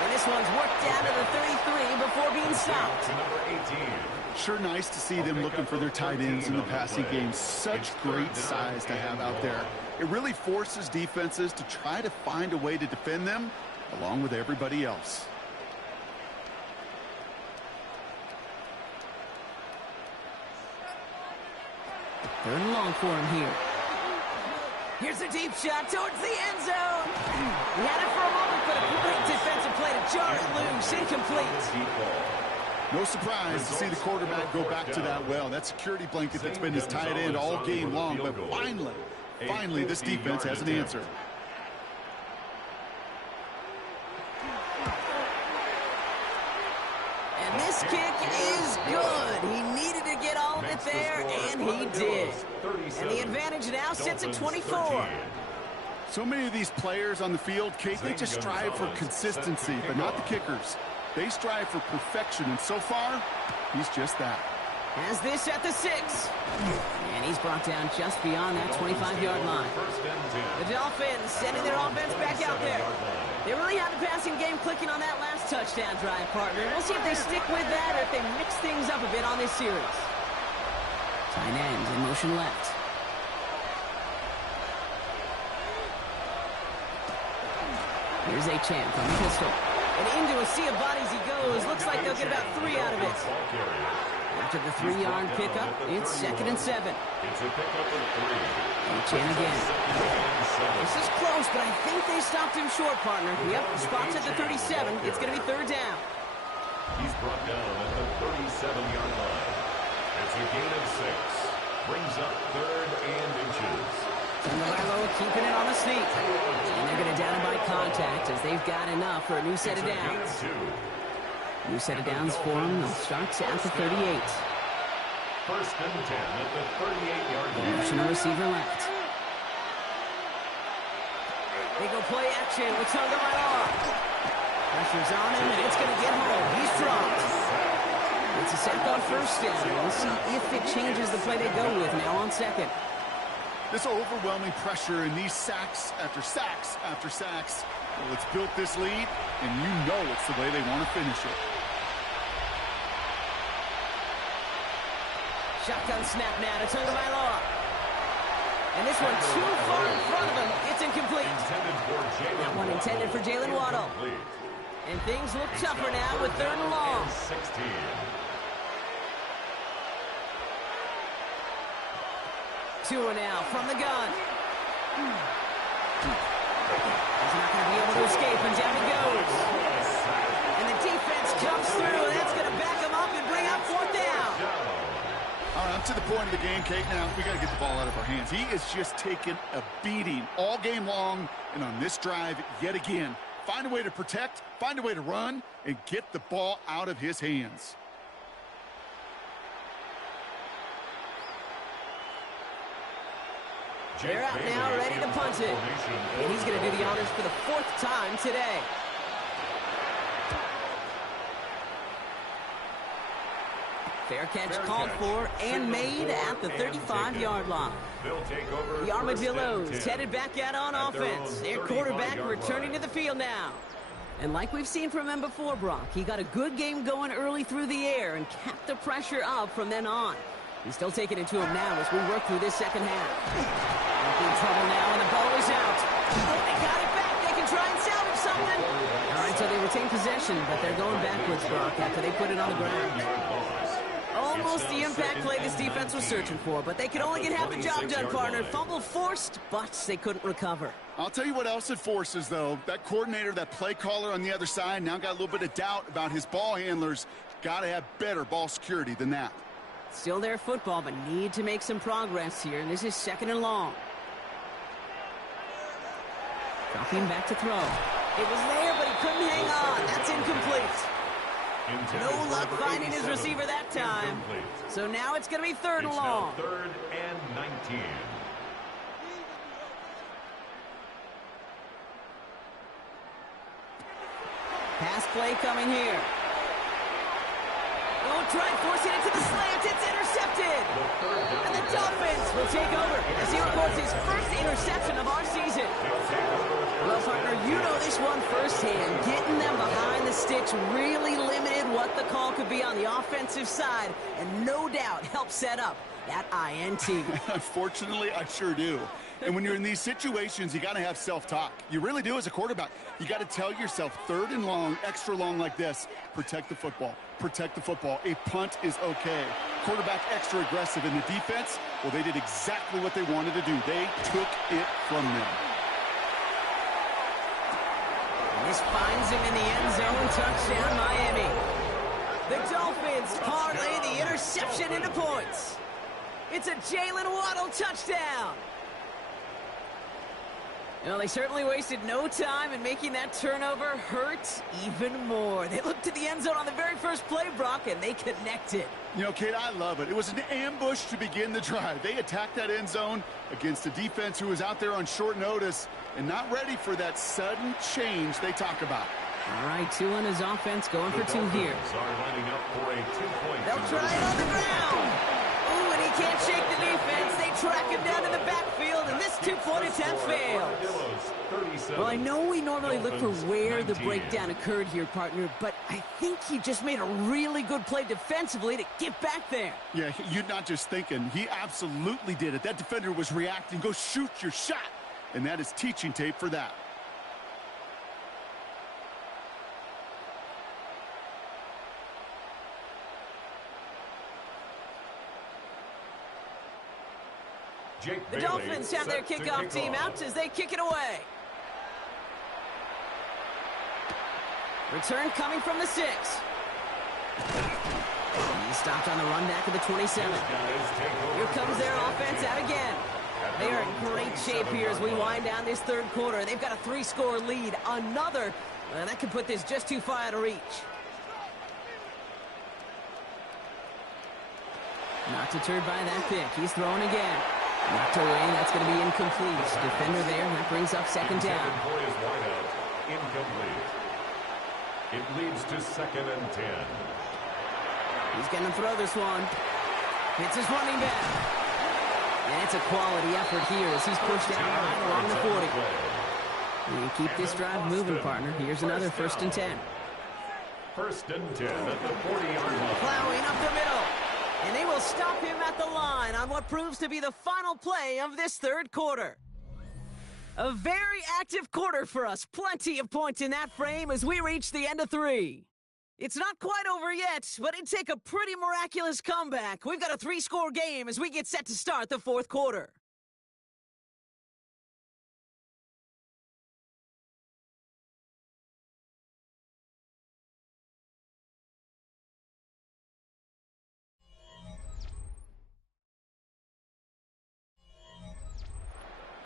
And this one's worked down to the 33 before being stopped. To number 18. sure nice to see them looking for their tight ends in the passing game. Such great size to have out there. It really forces defenses to try to find a way to defend them along with everybody else. Third and long for him here. Here's a deep shot towards the end zone. He had it for a moment, but a great defensive play to jar it loose. Incomplete. No surprise to see the quarterback go back to that well. That security blanket that's been his tight end all game long. But finally, this defense has an answer. And this kick is good. He needed to get all of it there, and he did. And the advantage now sits at 24. So many of these players on the field, Kate, they just strive for consistency, but not the kickers. They strive for perfection, and so far, he's just that. Has this at the 6. And he's brought down just beyond that 25-yard line. The Dolphins sending their offense back out there. They really had the passing game clicking on that last touchdown drive, partner. We'll see if they stick with that or if they mix things up a bit on this series. Tight end in motion left. Here's a champ from the pistol. And into a sea of bodies he goes. Looks like they'll get about 3 out of it. After the 3-yard pickup, it's 2nd and 7. It's a pickup of 3. Chan again. This is close, but I think they stopped him short, partner. Yep, spots at the 37. It's going to be 3rd down. He's brought down at the 37-yard line. It's a gain of 6. Brings up 3rd and inches. Tagovailoa keeping it on the sneak. And they're going to down him by contact as they've got enough for a new set of downs. New set of downs for them. They'll start at the 38. 1st and 10 at the 38-yard line. Motion receiver left. They go play action with Tagovailoa. Pressure's on him, and it's going to get home. He's dropped. It's a sack on 1st down. We'll see if it changes the play they go with now on 2nd. This overwhelming pressure and these sacks after sacks after sacks, well, it's built this lead, and you know it's the way they want to finish it. Shotgun snap now to Tagovailoa. And this one too far in front of him. It's incomplete. That one intended for Jalen Waddle. And things look tougher now with 3rd and long. 16. 2 now from the gun. He's not going to be able to escape, and down he goes. And the defense comes through, and that's going to back him up and bring up 4th down. All right, up to the point of the game, Kate. Now, we got to get the ball out of our hands. He is just taking a beating all game long, and on this drive, yet again, find a way to protect, find a way to run, and get the ball out of his hands. They're out now, ready to punt it. And he's going to do the honors for the 4th time today. Fair catch called for and made at the 35-yard line. The Armadillos headed back out on offense. Their quarterback returning to the field now. And like we've seen from him before, Brock, he got a good game going early through the air and kept the pressure up from then on. He's still taking it to him now as we work through this second half. In trouble now, and the ball is out. Oh, they got it back. They can try and salvage something. All right, so they retain possession, but they're going backwards, Brock, after they put it on the ground. Almost the impact play this defense was searching for, but they could only get half the job done, partner. Fumble forced, but they couldn't recover. I'll tell you what else it forces, though. That coordinator, that play caller on the other side, now got a little bit of doubt about his ball handlers. Got to have better ball security than that. Still their football, but need to make some progress here, and this is 2nd and long. Dropping back to throw. It was there, but he couldn't hang on. That's incomplete. No luck finding his receiver that time. So now it's going to be 3rd and long. 3rd and 19. Pass play coming here. Oh, try forcing it to the slant. It's intercepted. And the Dolphins will take over as he records his first interception of our season. Well, partner, you know this one firsthand. Getting them behind the sticks really limited what the call could be on the offensive side, and no doubt helped set up that INT. Unfortunately, I sure do. And when you're in these situations, you got to have self-talk. You really do as a quarterback. You got to tell yourself 3rd and long, extra long like this, protect the football. Protect the football. A punt is okay. Quarterback extra aggressive in the defense. Well, they did exactly what they wanted to do. They took it from them. And this finds him in the end zone. Touchdown, Miami. The Dolphins parlay the interception into points. It's a Jalen Waddle touchdown. Well, they certainly wasted no time in making that turnover hurt even more. They looked to the end zone on the very first play, Brock, and they connected. You know, Kate, I love it. It was an ambush to begin the drive. They attacked that end zone against a defense who was out there on short notice and not ready for that sudden change they talk about. All right, 2 on his offense, going for 2 here. They'll try it on the ground. Ooh, and he can't shake the defense. They track him down in the backfield, and this 2-point attempt fails. Well, I know we normally look for where the breakdown occurred here, partner, but I think he just made a really good play defensively to get back there. Yeah, you're not just thinking. He absolutely did it. That defender was reacting. Go shoot your shot. And that is teaching tape for that. The Dolphins have their kickoff team out as they kick it away. Return coming from the 6. He stopped on the run back of the 27. Here comes their offense out again. They are in great shape here as we wind down this 3rd quarter. They've got a 3-score lead. Another that could put this just too far out of reach. Not deterred by that pick. He's throwing again. Knocked away. That's going to be incomplete. Defender there. That brings up 2nd down. Incomplete. It leads to 2nd and 10. He's going to throw this one. It's his running back. And it's a quality effort here as he's pushed out right along the 40. We keep this drive moving, partner. Here's another 1st and 10. 1st and 10 at the 40-yard line. Plowing up the middle. And they will stop him at the line on what proves to be the final play of this 3rd quarter. A very active quarter for us. Plenty of points in that frame as we reach the end of 3. It's not quite over yet, but it'd take a pretty miraculous comeback. We've got a 3-score game as we get set to start the 4th quarter.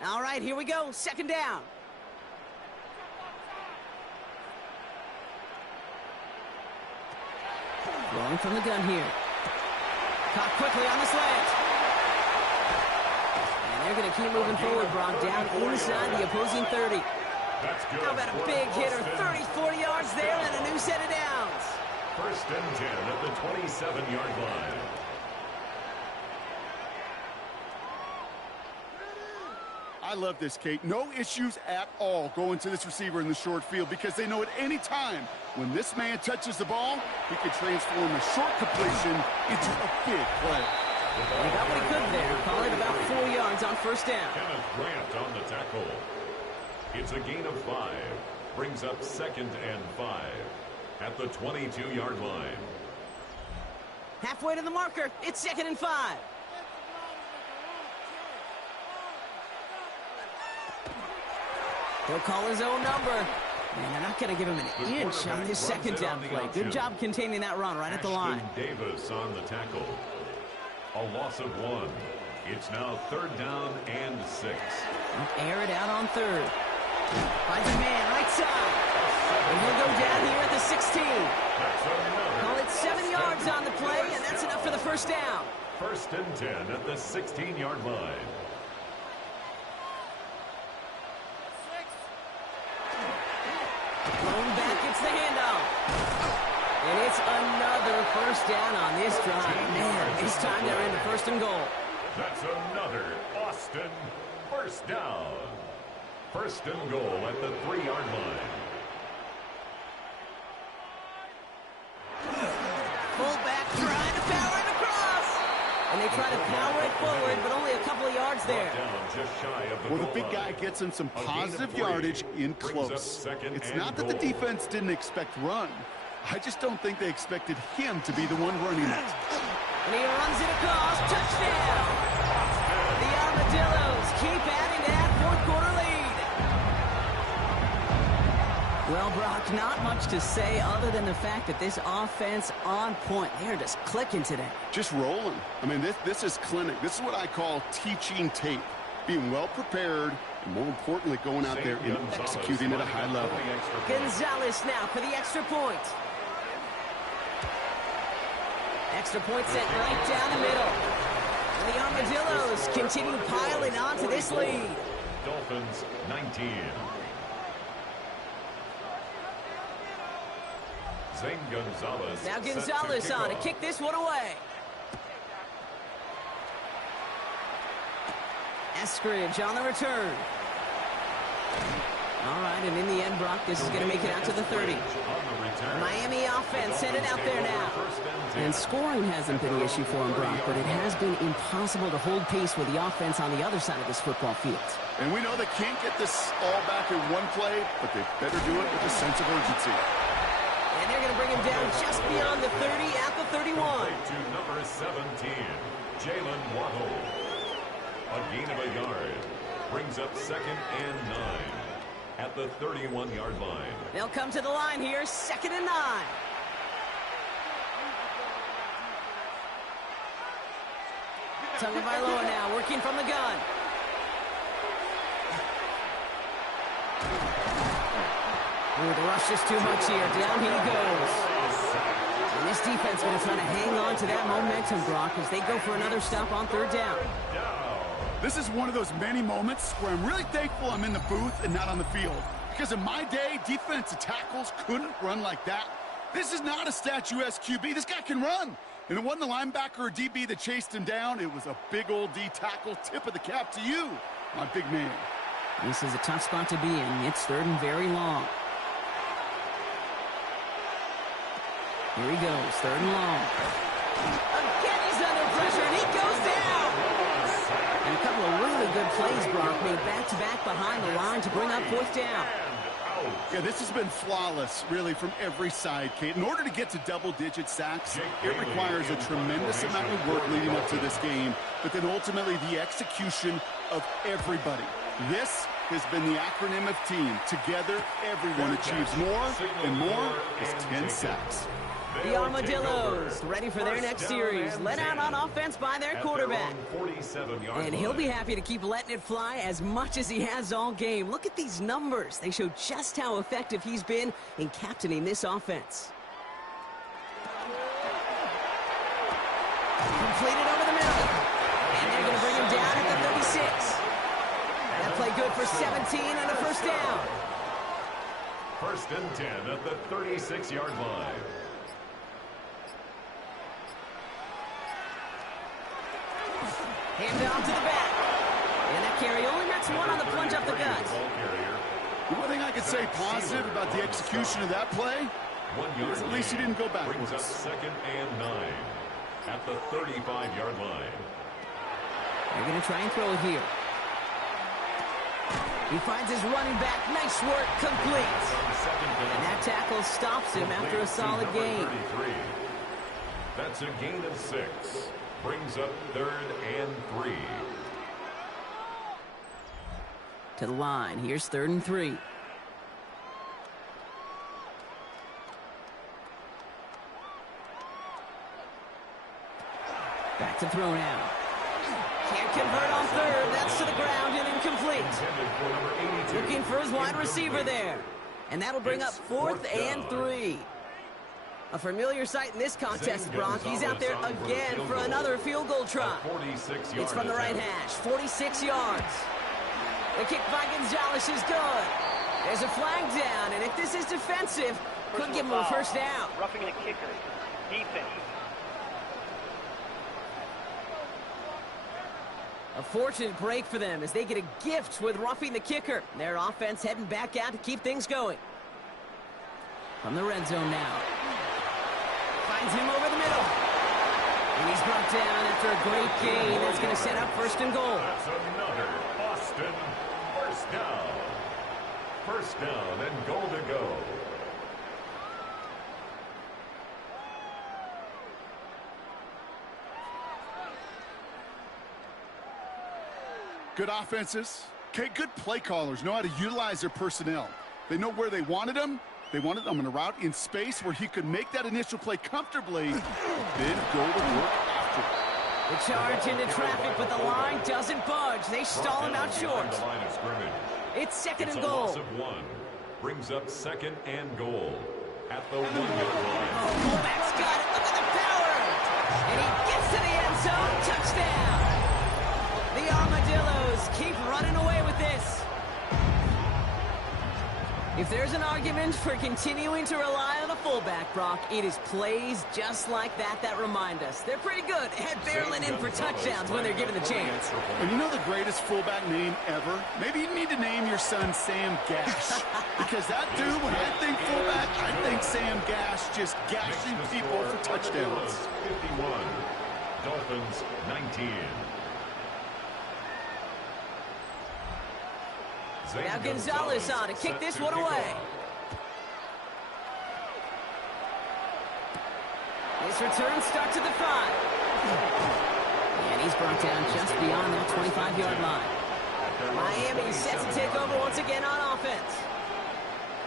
All right, here we go. 2nd down. Rolling from the gun here. Caught quickly on the slant. And they're going to keep moving forward, Brock, down inside the opposing 30. How about a big hitter, 30, 40 yards there, and a new set of downs. 1st and 10 at the 27-yard line. I love this, Kate. No issues at all going to this receiver in the short field because they know at any time when this man touches the ball, he can transform a short completion into a big play. He got what he could there. Call it about 4 yards on 1st down. Kenneth Grant on the tackle. It's a gain of 5. Brings up 2nd and 5 at the 22-yard line. Halfway to the marker. It's 2nd and 5. He'll call his own number. Man, they're not going to give him an inch on this 2nd down play. Good job containing that run right at the line. Davis on the tackle. A loss of 1. It's now 3rd down and 6. Air it out on 3rd. Finds a man right side. And he'll go down here at the 16. Call it 7 yards on the play, and that's enough for the 1st down. 1st and 10 at the 16-yard line. Thrown back, it's the handoff. And it's another 1st down on this drive. Man, this time they're into 1st and goal. That's another Austin 1st down. 1st and goal at the 3-yard line. Fullback trying to power it across. And they try to power it forward, but only a couple of yards there. Well, the big guy gets him some positive yardage in close. It's not that the defense didn't expect run. I just don't think they expected him to be the one running it. And he runs it across. Touchdown! The Armadillos keep adding to that 4th quarter lead. Well, Brock, not much to say other than the fact that this offense on point. They're just clicking today. Just rolling. I mean, this is clinic. This is what I call teaching tape. Being well prepared, and more importantly, going out there and executing at a high level. Gonzalez now for the extra point. Extra point set right down the middle. And the Armadillos continue piling on to this lead. Dolphins 19. Zane Gonzalez. Now Gonzalez on to kick this one away. Eskridge on the return. All right, and in the end, Brock, this is going to make it out to the 30. Miami offense headed out there now. And scoring hasn't been the issue for him, Brock, but it has been impossible to hold pace with the offense on the other side of this football field. And we know they can't get this all back in one play, but they better do it with a sense of urgency. And they're going to bring him down just beyond the 30 at the 31. To number 17, Jalen Waddle. A gain of a yard. Brings up 2nd and 9 at the 31-yard line. They'll come to the line here, 2nd and 9. Tagovailoa now working from the gun. Ooh, the rush is too much here. Down he goes. And this defense going to try to hang on to that momentum, Brock, as they go for another stop on 3rd down. This is one of those many moments where I'm really thankful I'm in the booth and not on the field. Because in my day, defensive tackles couldn't run like that. This is not a statuesque QB. This guy can run. And it wasn't the linebacker or DB that chased him down. It was a big old D tackle. Tip of the cap to you, my big man. This is a tough spot to be in. It's 3rd and very long. Here he goes, 3rd and long. Again, he's under pressure, and he goes down. And a couple of really good plays, Brock, made back-to-back behind the line to bring up fourth down. Yeah, this has been flawless, really, from every side, Kate. In order to get to double-digit sacks, it requires a tremendous amount of work leading up to this game, but then ultimately the execution of everybody. This has been the acronym of team. Together, everyone achieves more, and more is 10 sacks. The Armadillos, ready for their next series, led out on offense by their quarterback. And he'll be happy to keep letting it fly as much as he has all game. Look at these numbers. They show just how effective he's been in captaining this offense. Completed over the middle. And they're going to bring him down at the 36. That play good for 17 and a first down. First and 10 at the 36-yard line. Hand off to the back. And that carry only gets one on the plunge up the gut. The one thing I could say positive about the execution of that play is at least he didn't go backwards. Brings up second and 9 at the 35-yard line. They're going to try and throw it here. He finds his running back. Nice work. Complete. And that tackle stops him after a solid gain. That's a gain of 6. Brings up third and 3. To the line. Here's third and 3. Back to throw now. Can't convert on third. That's to the ground and incomplete. Looking for his wide receiver there. And that'll bring up fourth and 3. A familiar sight in this contest, Brock. He's out there again for another field goal try. It's from the right hash, 46 yards. The kick by Gonzalez is good. There's a flag down, and if this is defensive, could give him a first down. Roughing the kicker. Defense. A fortunate break for them as they get a gift with roughing the kicker. Their offense heading back out to keep things going. From the red zone now. Finds him over the middle. And he's brought down after a great gain. That's going to set up first and goal. That's another Boston first down. First down and goal to go. Good offenses. Okay, good play callers know how to utilize their personnel. They know where they wanted them. They wanted them in a route in space where he could make that initial play comfortably, then go to work after. The charge into traffic, but the line doesn't budge. They stall him out short. It's second and goal. Loss of 1. Brings up second and goal at the 1-yard line. Oh, fullback's got it. Look at the power. And he gets to the end zone. Touchdown. The Armadillos keep running away with this. If there's an argument for continuing to rely on a fullback, Brock, it is plays just like that remind us. They're pretty good at barreling in for touchdowns when they're given the chance. And you know the greatest fullback name ever? Maybe you need to name your son Sam Gash. Because that dude, when I think fullback, I think Sam Gash just gashing people for touchdowns. 51. Dolphins 19. Now Gonzalez on to kick this one away. His return starts at the 5. And he's brought down just beyond that 25-yard line. Miami set to take over once again on offense.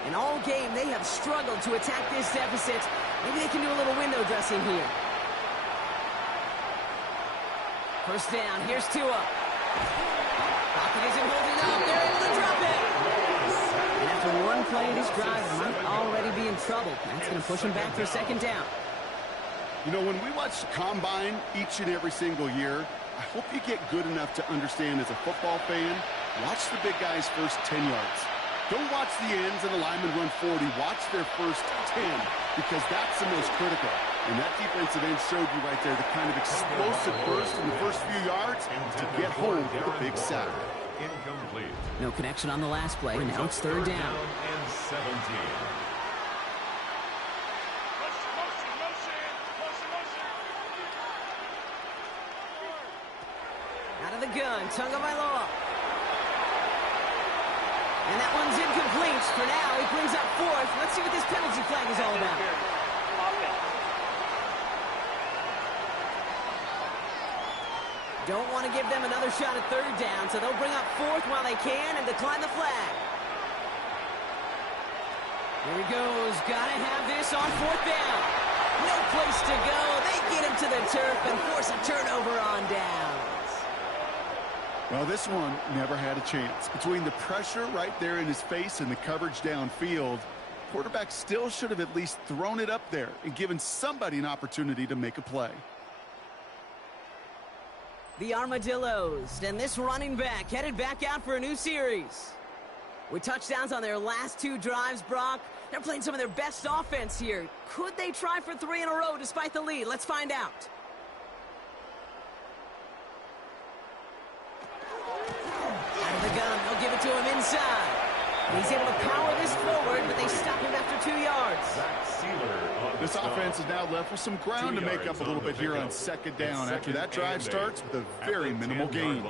And all game, they have struggled to attack this deficit. Maybe they can do a little window dressing here. First down, here's Tua. Pocket isn't holding up. They're able to drop it. And after one play of this drive, might already be in trouble. That's going to push him back for a second down. You know, when we watch the Combine each and every single year, I hope you get good enough to understand as a football fan, watch the big guys' first 10 yards. Don't watch the ends and the linemen run 40. Watch their first 10 because that's the most critical. And that defensive end showed you right there the kind of explosive burst in the first few yards to get home with a big sack. Incomplete. No connection on the last play. Now it's third down. And 17. Out of the gun, Tagovailoa. And that one's incomplete. For now, he brings up fourth. Let's see what this penalty flag is all about. Don't want to give them another shot at third down, so they'll bring up fourth while they can and decline the flag. Here he goes. Gotta have this on fourth down. No place to go. They get him to the turf and force a turnover on downs. Well, this one never had a chance. Between the pressure right there in his face and the coverage downfield, quarterback still should have at least thrown it up there and given somebody an opportunity to make a play. The Armadillos and this running back headed back out for a new series. With touchdowns on their last two drives, Brock, they're playing some of their best offense here. Could they try for 3 in a row despite the lead? Let's find out. Out of the gun, they'll give it to him inside. He's able to power this forward, but they stop him after 2 yards. This offense is now left with some ground to make up a little bit here on second down after that drive starts with a very minimal gain.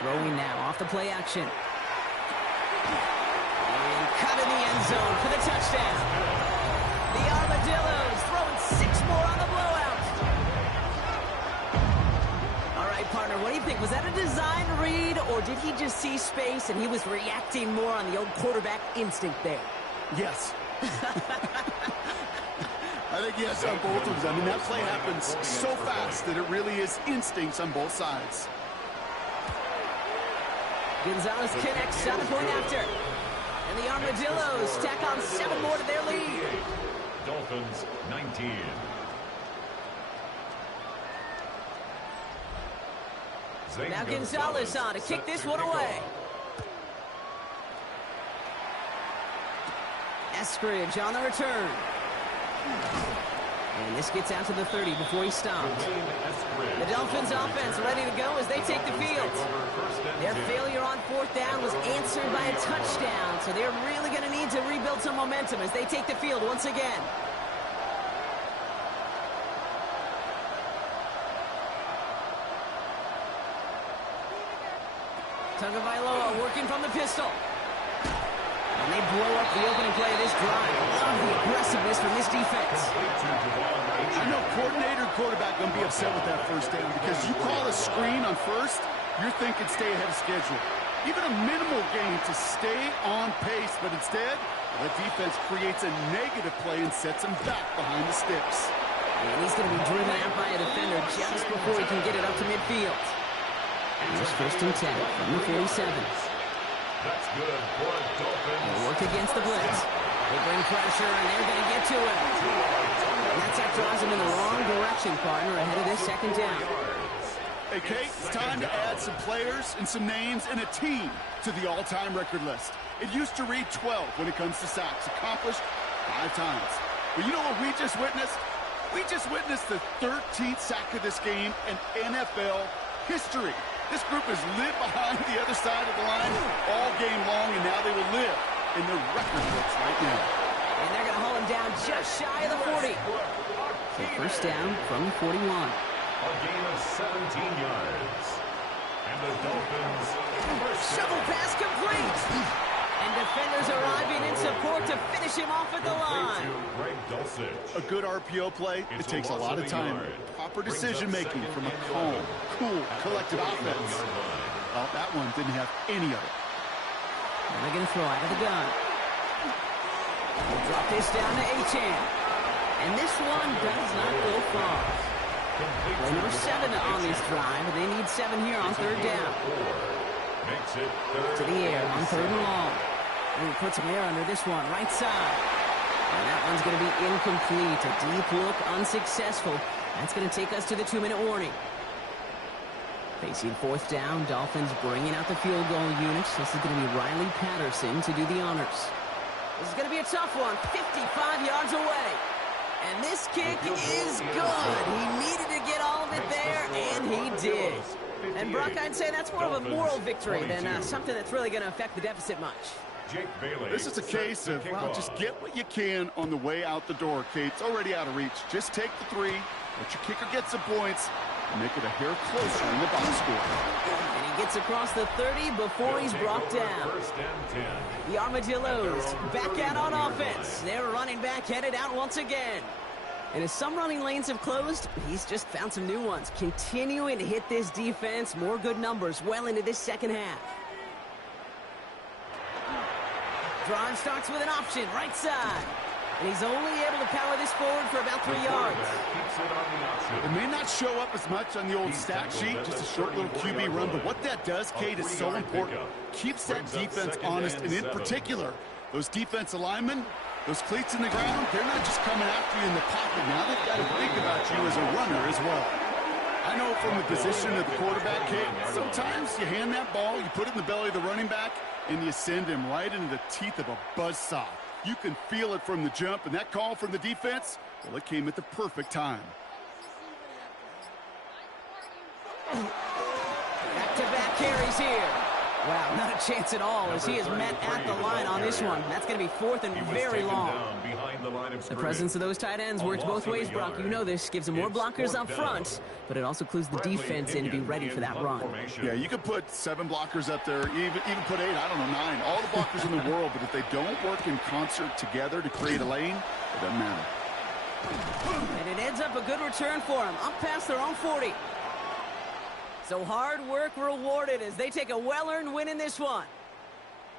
Throwing now off the play action. And cut in the end zone for the touchdown. The Armadillos throwing 6 more on the blowout. All right, partner, what do you think? Was that a design read, or did he just see space and he was reacting more on the old quarterback instinct there? Yes. I think yes on both of them. I mean, that play happens so fast that it really is instincts on both sides. Gonzalez connects on the point after. And the Armadillos tack on 7 more to their lead. Dolphins 19. Now Gonzalez on to kick this one away. Eskridge on the return. And this gets out to the 30 before he stops. The Dolphins offense ready to go as they take the field. Their failure on fourth down was answered by a touchdown, so they're really going to need to rebuild some momentum as they take the field once again. Tagovailoa working from the pistol. And they blow up the opening play of this drive. Love the aggressiveness from this defense. I know coordinator and quarterback going to be upset with that first down because you call a screen on first, you're thinking stay ahead of schedule. Even a minimal gain to stay on pace, but instead, the defense creates a negative play and sets him back behind the sticks. And he's going to be driven out by a defender just before he can get it up to midfield. Here's first and 10 from the 47. That's good for Dolphins. They work against the blitz. They bring pressure, and they're going to get to it. And that's that draws him in the wrong direction, partner, ahead of this second down. Hey, Kate, it's time to add some players and some names and a team to the all-time record list. It used to read 12 when it comes to sacks, accomplished 5 times. But you know what we just witnessed? We just witnessed the 13th sack of this game in NFL history. This group has lived behind the other side of the line all game long, and now they will live in the record books right now. And they're going to haul him down just shy of the 40. So first down from 41. A gain of 17 yards. And the Dolphins. Shovel pass complete. And defenders arriving in support to finish him off at the line. A good RPO play, it takes a lot of time. Proper decision-making from a calm, cool, collected offense. Well, that one didn't have any of it. And they're going to throw out of the gun. We'll drop this down to Achane. And this one does not go far. Play number 7 on this drive. They need 7 here on third down. To the air on third and long. And he puts some air under this one, right side. And that one's going to be incomplete. A deep look, unsuccessful. That's going to take us to the 2-minute warning. Facing fourth down, Dolphins bringing out the field goal units. This is going to be Riley Patterson to do the honors. This is going to be a tough one, 55 yards away. And this kick is good. He needed to get all of it there, and he did. And Brock, I'd say that's more of a moral victory than something that's really going to affect the deficit much. Jake Bailey. This is a case of, well, just get what you can on the way out the door, Kate. It's already out of reach. Just take the three, let your kicker get some points, and make it a hair closer in the box score. And he gets across the 30 before he's brought down. First and 10. The Armadillos back out on offense. Their running back headed out once again. And as some running lanes have closed, he's just found some new ones, continuing to hit this defense. More good numbers well into this second half. Drawing starts with an option, right side. And he's only able to power this forward for about 3 yards. It may not show up as much on the old stat sheet, just a short little QB run, but what that does, Kate, is so important. Keeps that defense honest, and in particular, those defensive linemen, those cleats in the ground, they're not just coming after you in the pocket. Now they've got to think about you as a runner as well. I know from the position of the quarterback, Kate, sometimes you hand that ball, you put it in the belly of the running back, and you send him right into the teeth of a buzzsaw. You can feel it from the jump, and that call from the defense, well, it came at the perfect time. Back-to-back carries here. Wow, not a chance at all as he is met at the line on this one. That's going to be fourth and very long. The presence of those tight ends works both ways, Brock. You know this. Gives them more blockers up front, but it also clues the defense in to be ready for that run. Yeah, you could put 7 blockers up there, even put 8, I don't know, 9. All the blockers in the world, but if they don't work in concert together to create a lane, it doesn't matter. And it ends up a good return for them, up past their own 40. So hard work rewarded as they take a well-earned win in this one.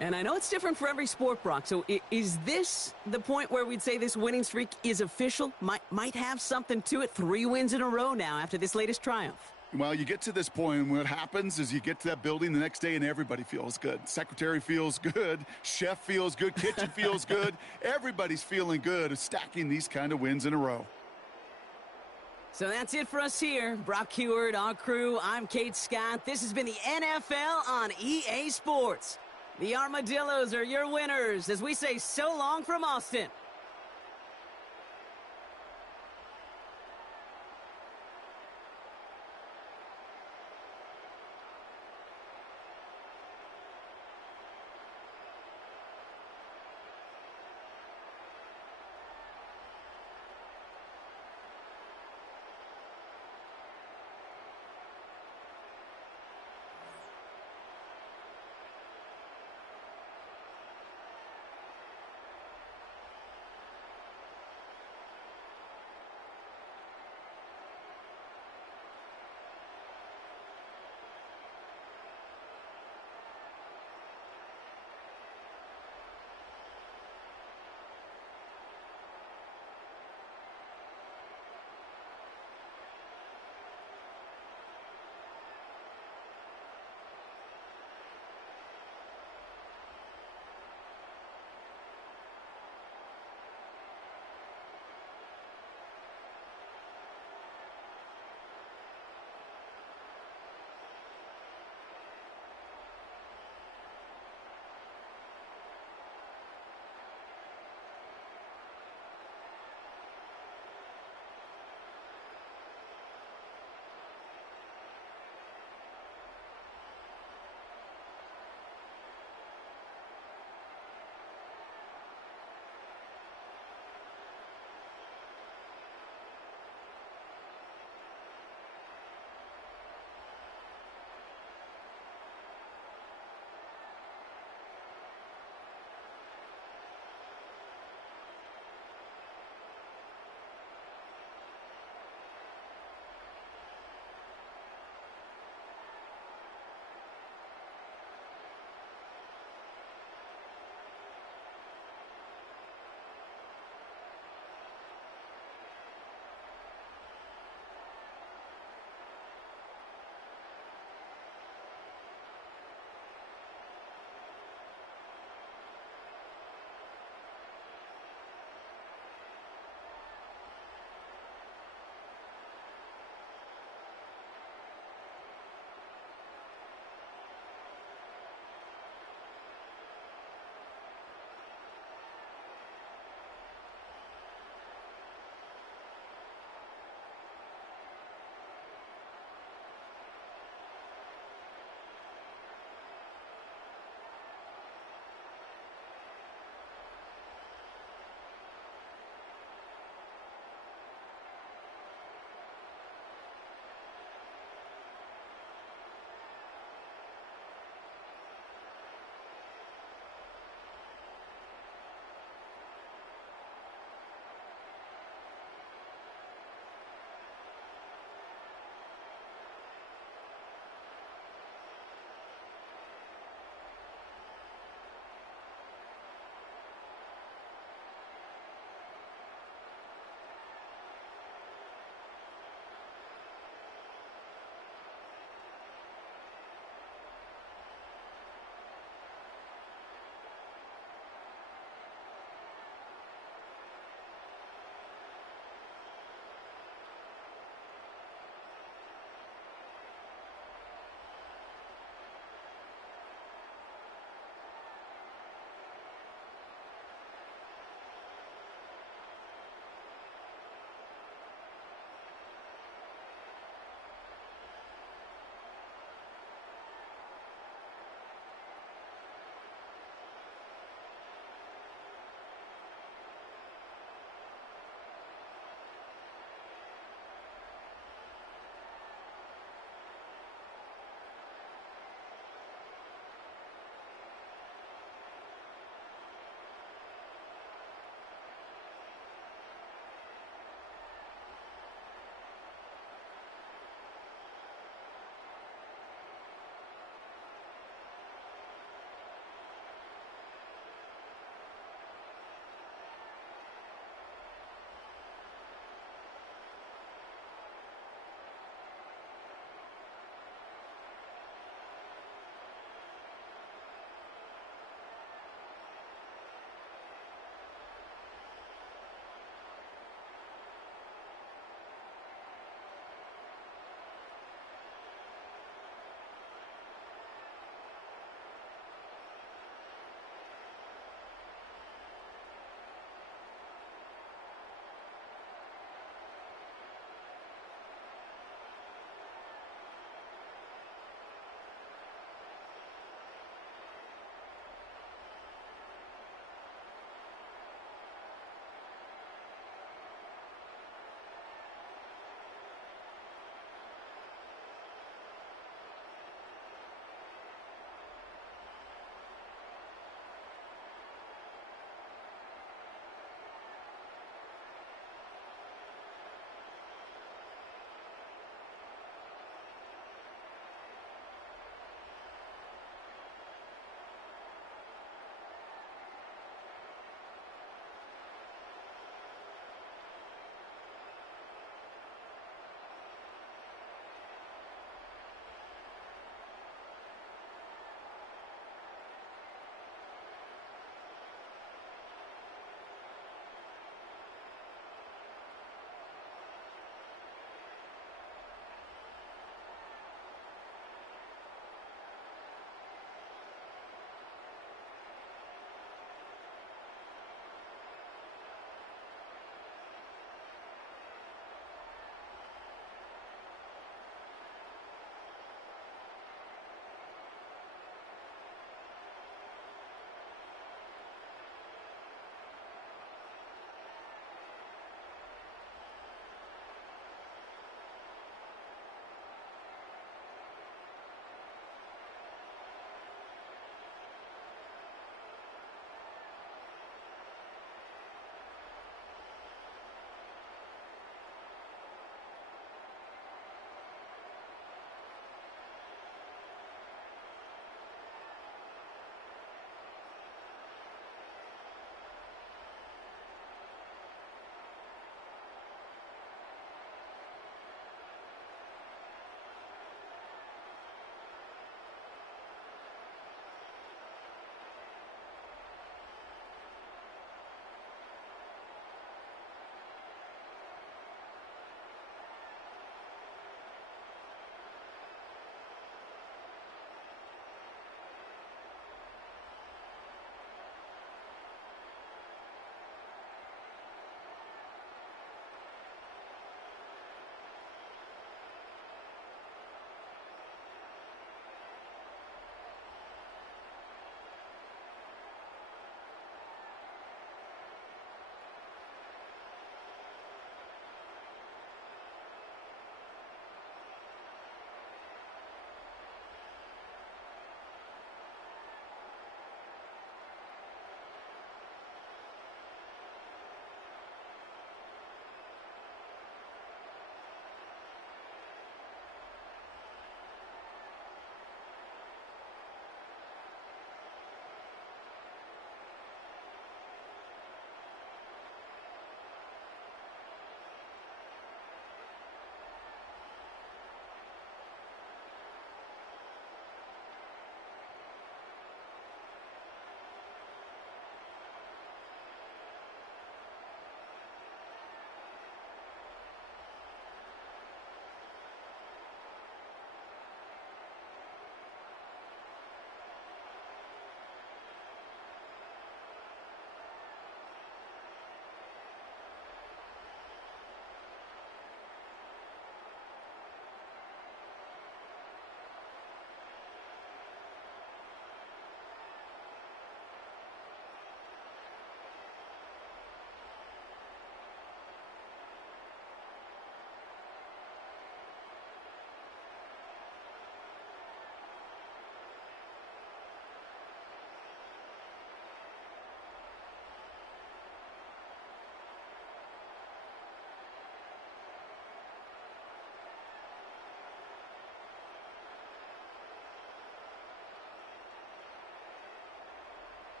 And I know it's different for every sport, Brock. So is this the point where we'd say this winning streak is official? Might have something to it. 3 wins in a row now after this latest triumph. Well, you get to this point, and what happens is you get to that building the next day, and everybody feels good. Secretary feels good. Chef feels good. Kitchen feels good. Everybody's feeling good stacking these kind of wins in a row. So that's it for us here. Brock Heward, our crew, I'm Kate Scott. This has been the NFL on EA Sports. The Armadillos are your winners as we say so long from Austin.